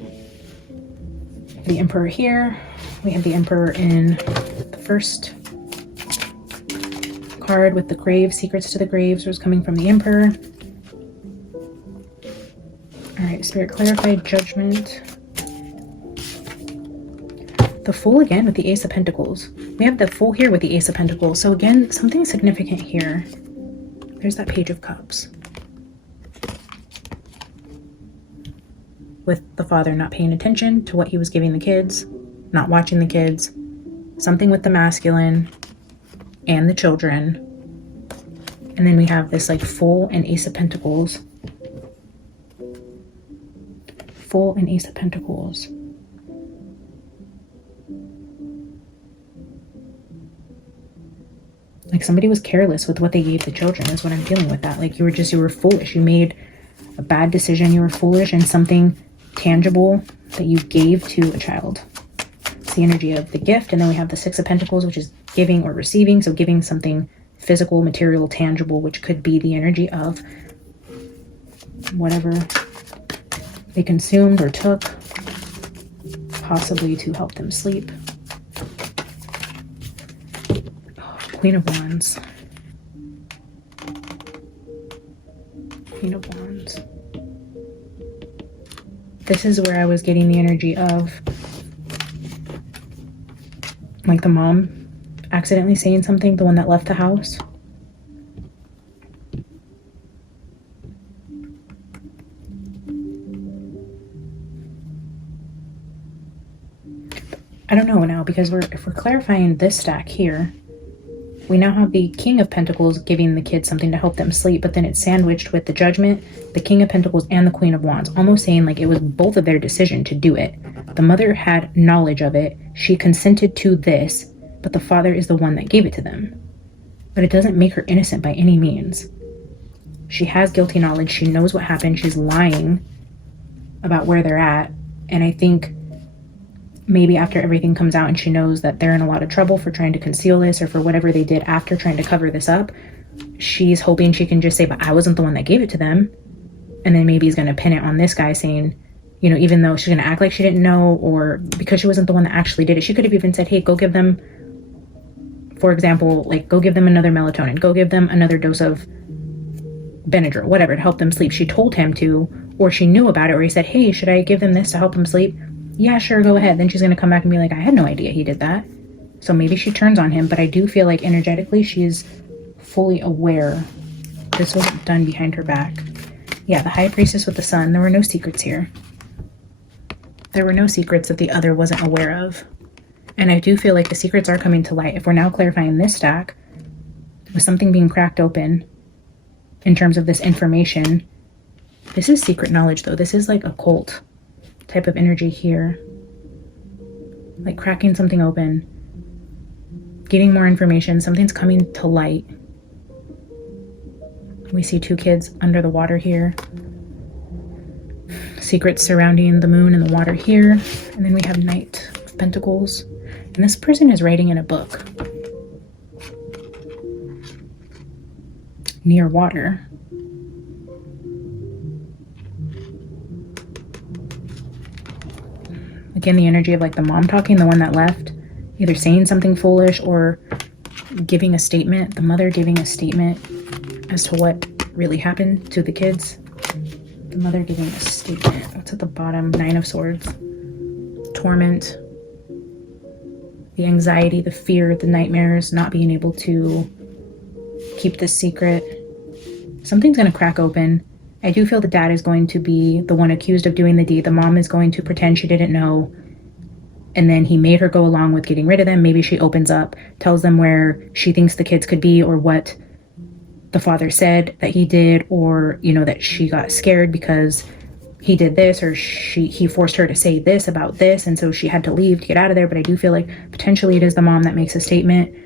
the Emperor here. We have the Emperor in the first card with the grave, secrets to the graves was coming from the Emperor. All right, Spirit clarified judgment. The Fool again with the Ace of Pentacles. We have the Fool here with the Ace of Pentacles. So again, something significant here. There's that Page of Cups. With the father not paying attention to what he was giving the kids, not watching the kids, something with the masculine, and the children. And then we have this like Fool and Ace of Pentacles. Fool and Ace of Pentacles. Like somebody was careless with what they gave the children is what I'm dealing with that. Like you were foolish. You made a bad decision. You were foolish in something tangible that you gave to a child. It's the energy of the gift. And then we have the Six of Pentacles, which is giving or receiving. So giving something physical, material, tangible, which could be the energy of whatever they consumed or took, possibly to help them sleep. Queen of Wands. Queen of Wands. This is where I was getting the energy of like the mom accidentally saying something, the one that left the house. I don't know now, because if we're clarifying this stack here, we now have the King of Pentacles giving the kids something to help them sleep, but then it's sandwiched with the Judgment, the King of Pentacles, and the Queen of Wands, almost saying like it was both of their decision to do it. The mother had knowledge of it. She consented to this, but the father is the one that gave it to them. But it doesn't make her innocent by any means. She has guilty knowledge. She knows what happened. She's lying about where they're at. And I think maybe after everything comes out and she knows that they're in a lot of trouble for trying to conceal this or for whatever they did after trying to cover this up, she's hoping she can just say, but I wasn't the one that gave it to them. And then maybe he's going to pin it on this guy saying, you know, even though she's going to act like she didn't know, or because she wasn't the one that actually did it, she could have even said, hey, go give them, for example, like go give them another melatonin, go give them another dose of Benadryl, whatever, to help them sleep. She told him to, or she knew about it, or he said, hey, should I give them this to help them sleep? Yeah, sure, go ahead. Then she's going to come back and be like, I had no idea he did that. So maybe she turns on him, but I do feel like energetically she's fully aware this wasn't done behind her back. Yeah, the High Priestess with the Sun. There were no secrets here. There were no secrets that the other wasn't aware of. And I do feel like the secrets are coming to light. If we're now clarifying this stack with something being cracked open in terms of this information, this is secret knowledge though. This is like occult type of energy here, like cracking something open, getting more information, something's coming to light. We see two kids under the water here, secrets surrounding the moon and the water here, and then we have Knight of Pentacles, and this person is writing in a book near water. Again, the energy of like the mom talking, the one that left, either saying something foolish or giving a statement, the mother giving a statement as to what really happened to the kids. The mother giving a statement. What's at the bottom? Nine of Swords. Torment. The anxiety, the fear, the nightmares, not being able to keep this secret. Something's going to crack open. I do feel the dad is going to be the one accused of doing the deed. The mom is going to pretend she didn't know. And then he made her go along with getting rid of them. Maybe she opens up, tells them where she thinks the kids could be or what the father said that he did, or, you know, that she got scared because he did this, or he forced her to say this about this. And so she had to leave to get out of there. But I do feel like potentially it is the mom that makes a statement.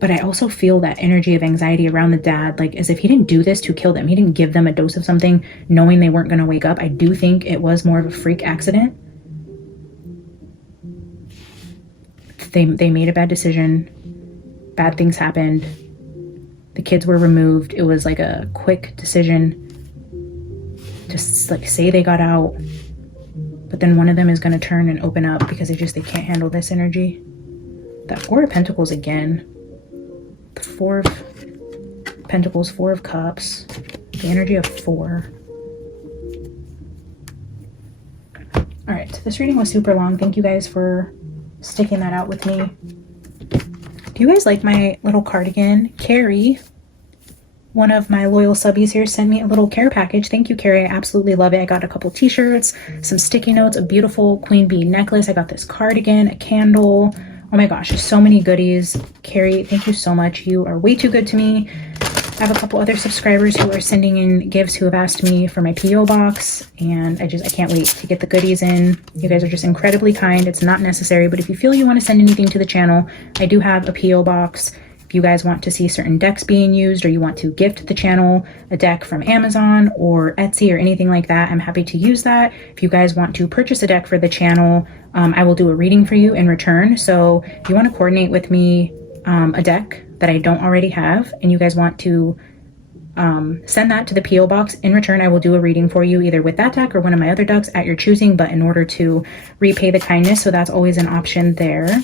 But I also feel that energy of anxiety around the dad, like as if he didn't do this to kill them. He didn't give them a dose of something knowing they weren't going to wake up. I do think it was more of a freak accident. They made a bad decision. Bad things happened. The kids were removed. It was like a quick decision. Just like say they got out. But then one of them is going to turn and open up because they can't handle this energy. That Four of Pentacles again. The Four of Pentacles, Four of Cups, the energy of 4. All right, this reading was super long. Thank you guys for sticking that out with me. Do you guys like my little cardigan? Carrie, one of my loyal subbies here, sent me a little care package. Thank you, Carrie. I absolutely love it. I got a couple t-shirts, some sticky notes, a beautiful queen bee necklace. I got this cardigan, a candle, Oh my gosh, so many goodies. Carrie, thank you so much. You are way too good to me. I have a couple other subscribers who are sending in gifts who have asked me for my P.O. box, and I can't wait to get the goodies in. You guys are just incredibly kind. It's not necessary, but if you feel you want to send anything to the channel, I do have a P.O. box. If you guys want to see certain decks being used, or you want to gift the channel a deck from Amazon or Etsy or anything like that, I'm happy to use that. If you guys want to purchase a deck for the channel, I will do a reading for you in return. So if you want to coordinate with me a deck that I don't already have, and you guys want to send that to the P.O. box, in return I will do a reading for you either with that deck or one of my other decks at your choosing, but in order to repay the kindness, so that's always an option there.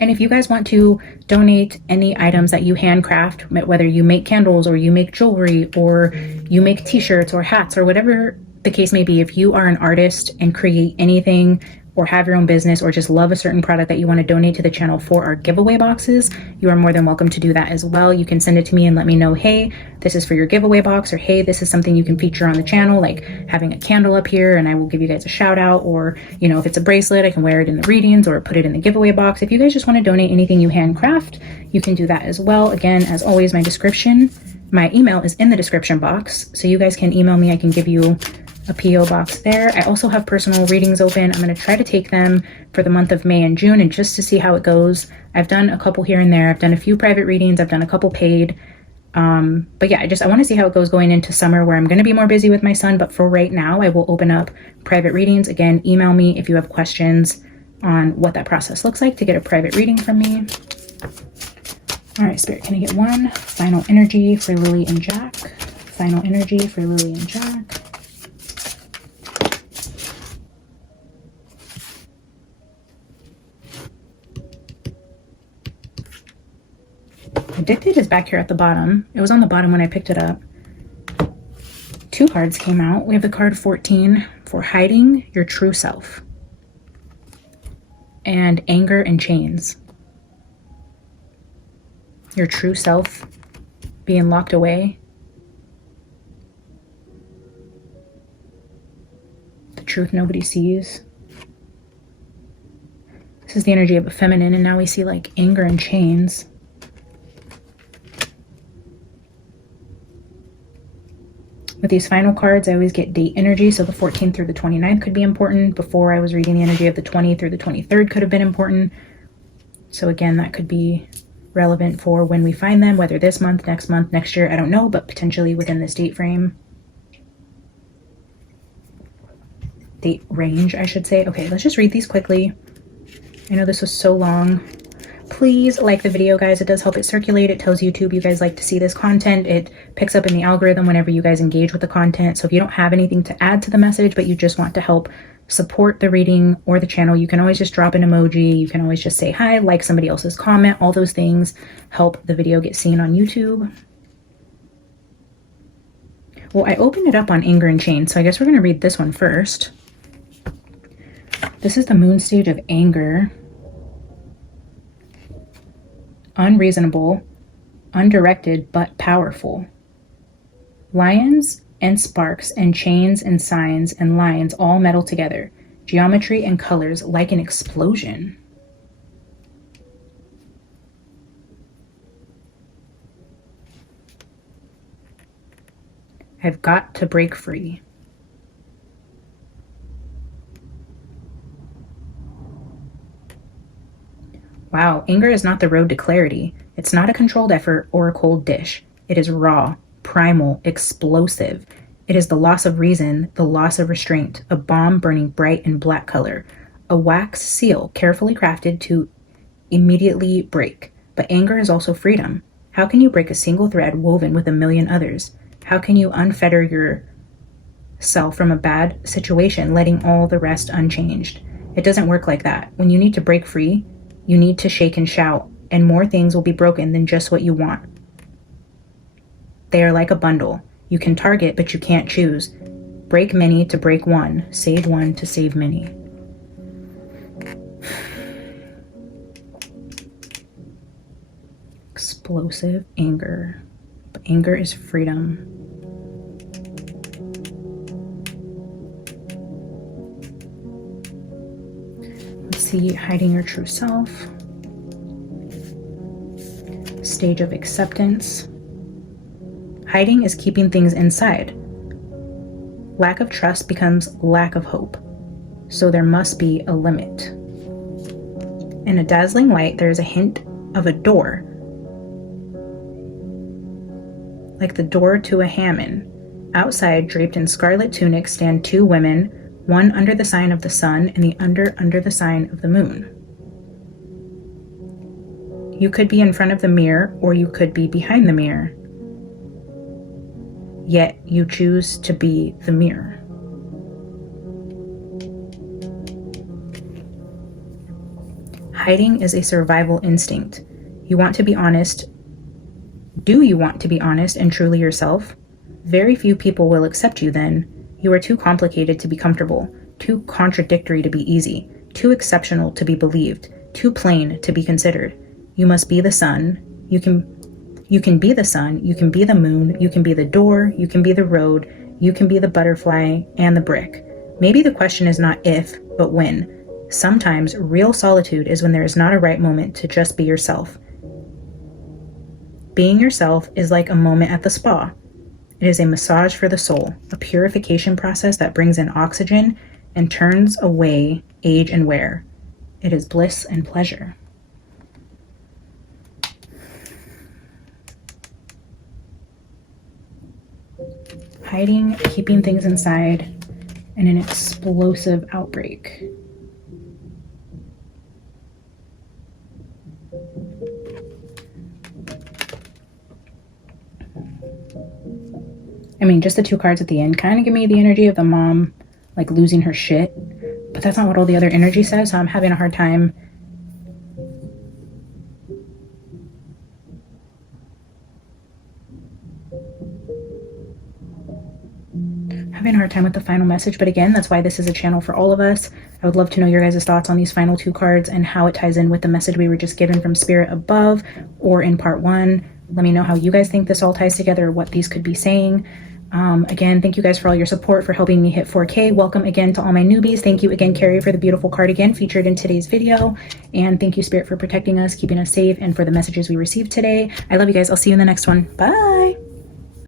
And if you guys want to donate any items that you handcraft, whether you make candles or you make jewelry or you make t-shirts or hats or whatever the case may be, if you are an artist and create anything or have your own business or just love a certain product that you want to donate to the channel for our giveaway boxes, you are more than welcome to do that as well. You can send it to me and let me know, hey, this is for your giveaway box, or hey, this is something you can feature on the channel, like having a candle up here and I will give you guys a shout out, or, you know, if it's a bracelet, I can wear it in the readings or put it in the giveaway box. If you guys just want to donate anything you handcraft, you can do that as well. Again, as always, my email is in the description box, so you guys can email me. I can give you a P.O. box there. I also have personal readings open. I'm going to try to take them for the month of May and June, and just to see how it goes. I've done a couple here and there. I've done a few private readings. I've done a couple paid. But yeah, I want to see how it goes going into summer, where I'm going to be more busy with my son. But for right now, I will open up private readings. Again, email me if you have questions on what that process looks like to get a private reading from me. All right, Spirit, can I get one final energy for Lily and Jack? Final energy for Lily and Jack. Addicted is back here at the bottom. It was on the bottom when I picked it up. Two cards came out. We have the card 14 for hiding your true self, and anger and chains. Your true self being locked away. The truth nobody sees. This is the energy of a feminine, and now we see like anger and chains. With these final cards, I always get date energy, so the 14th through the 29th could be important. Before, I was reading the energy of the 20th through the 23rd could have been important. So again, that could be relevant for when we find them, whether this month, next year, I don't know, but potentially within this date frame. Date range, I should say. Okay, let's just read these quickly. I know this was so long. Please like the video, guys. It does help it circulate. It tells YouTube you guys like to see this content. It picks up in the algorithm whenever you guys engage with the content. So if you don't have anything to add to the message, but you just want to help support the reading or the channel, you can always just drop an emoji. You can always just say hi, like somebody else's comment. All those things help the video get seen on YouTube. Well, I opened it up on anger and chains, so I guess we're going to read this one first. This is the moon stage of anger. Unreasonable, undirected, but powerful. Lions and sparks and chains and signs and lines all meddle together. Geometry and colors like an explosion. I've got to break free. Wow, anger is not the road to clarity. It's not a controlled effort or a cold dish. It is raw, primal, explosive. It is the loss of reason, the loss of restraint, a bomb burning bright in black color, a wax seal carefully crafted to immediately break. But anger is also freedom. How can you break a single thread woven with a million others? How can you unfetter yourself from a bad situation, letting all the rest unchanged? It doesn't work like that. When you need to break free, you need to shake and shout, and more things will be broken than just what you want. They are like a bundle. You can target, but you can't choose. Break many to break one. Save one to save many. Explosive anger. But anger is freedom. see hiding your true self. Stage of acceptance. Hiding is keeping things inside. Lack of trust becomes lack of hope. So there must be a limit. In a dazzling light, there is a hint of a door. Like the door to a Hammam. Outside, draped in scarlet tunics, stand two women, one under the sign of the sun and the other under the sign of the moon. You could be in front of the mirror or you could be behind the mirror. Yet you choose to be the mirror. Hiding is a survival instinct. You want to be honest. Do you want to be honest and truly yourself? Very few people will accept you then. You are too complicated to be comfortable, too contradictory to be easy, too exceptional to be believed, too plain to be considered. You must be the sun. You can be the sun, you can be the moon, you can be the door, you can be the road, you can be the butterfly and the brick. Maybe the question is not if, but when. Sometimes real solitude is when there is not a right moment to just be yourself. Being yourself is like a moment at the spa. It is a massage for the soul, a purification process that brings in oxygen and turns away age and wear. It is bliss and pleasure. Hiding, keeping things inside, and an explosive outbreak. I mean, just the two cards at the end kind of give me the energy of the mom, like losing her shit, but that's not what all the other energy says, so I'm having a hard time with the final message. But again, that's why this is a channel for all of us. I would love to know your guys' thoughts on these final two cards and how it ties in with the message we were just given from Spirit above or in part one. Let me know how you guys think this all ties together, what these could be saying. Again, thank you guys for all your support, for helping me hit 4K. Welcome again to all my newbies. Thank you again, Carrie, for the beautiful cardigan featured in today's video. And thank you, Spirit, for protecting us, keeping us safe, and for the messages we received today. I love you guys. I'll see you in the next one. Bye.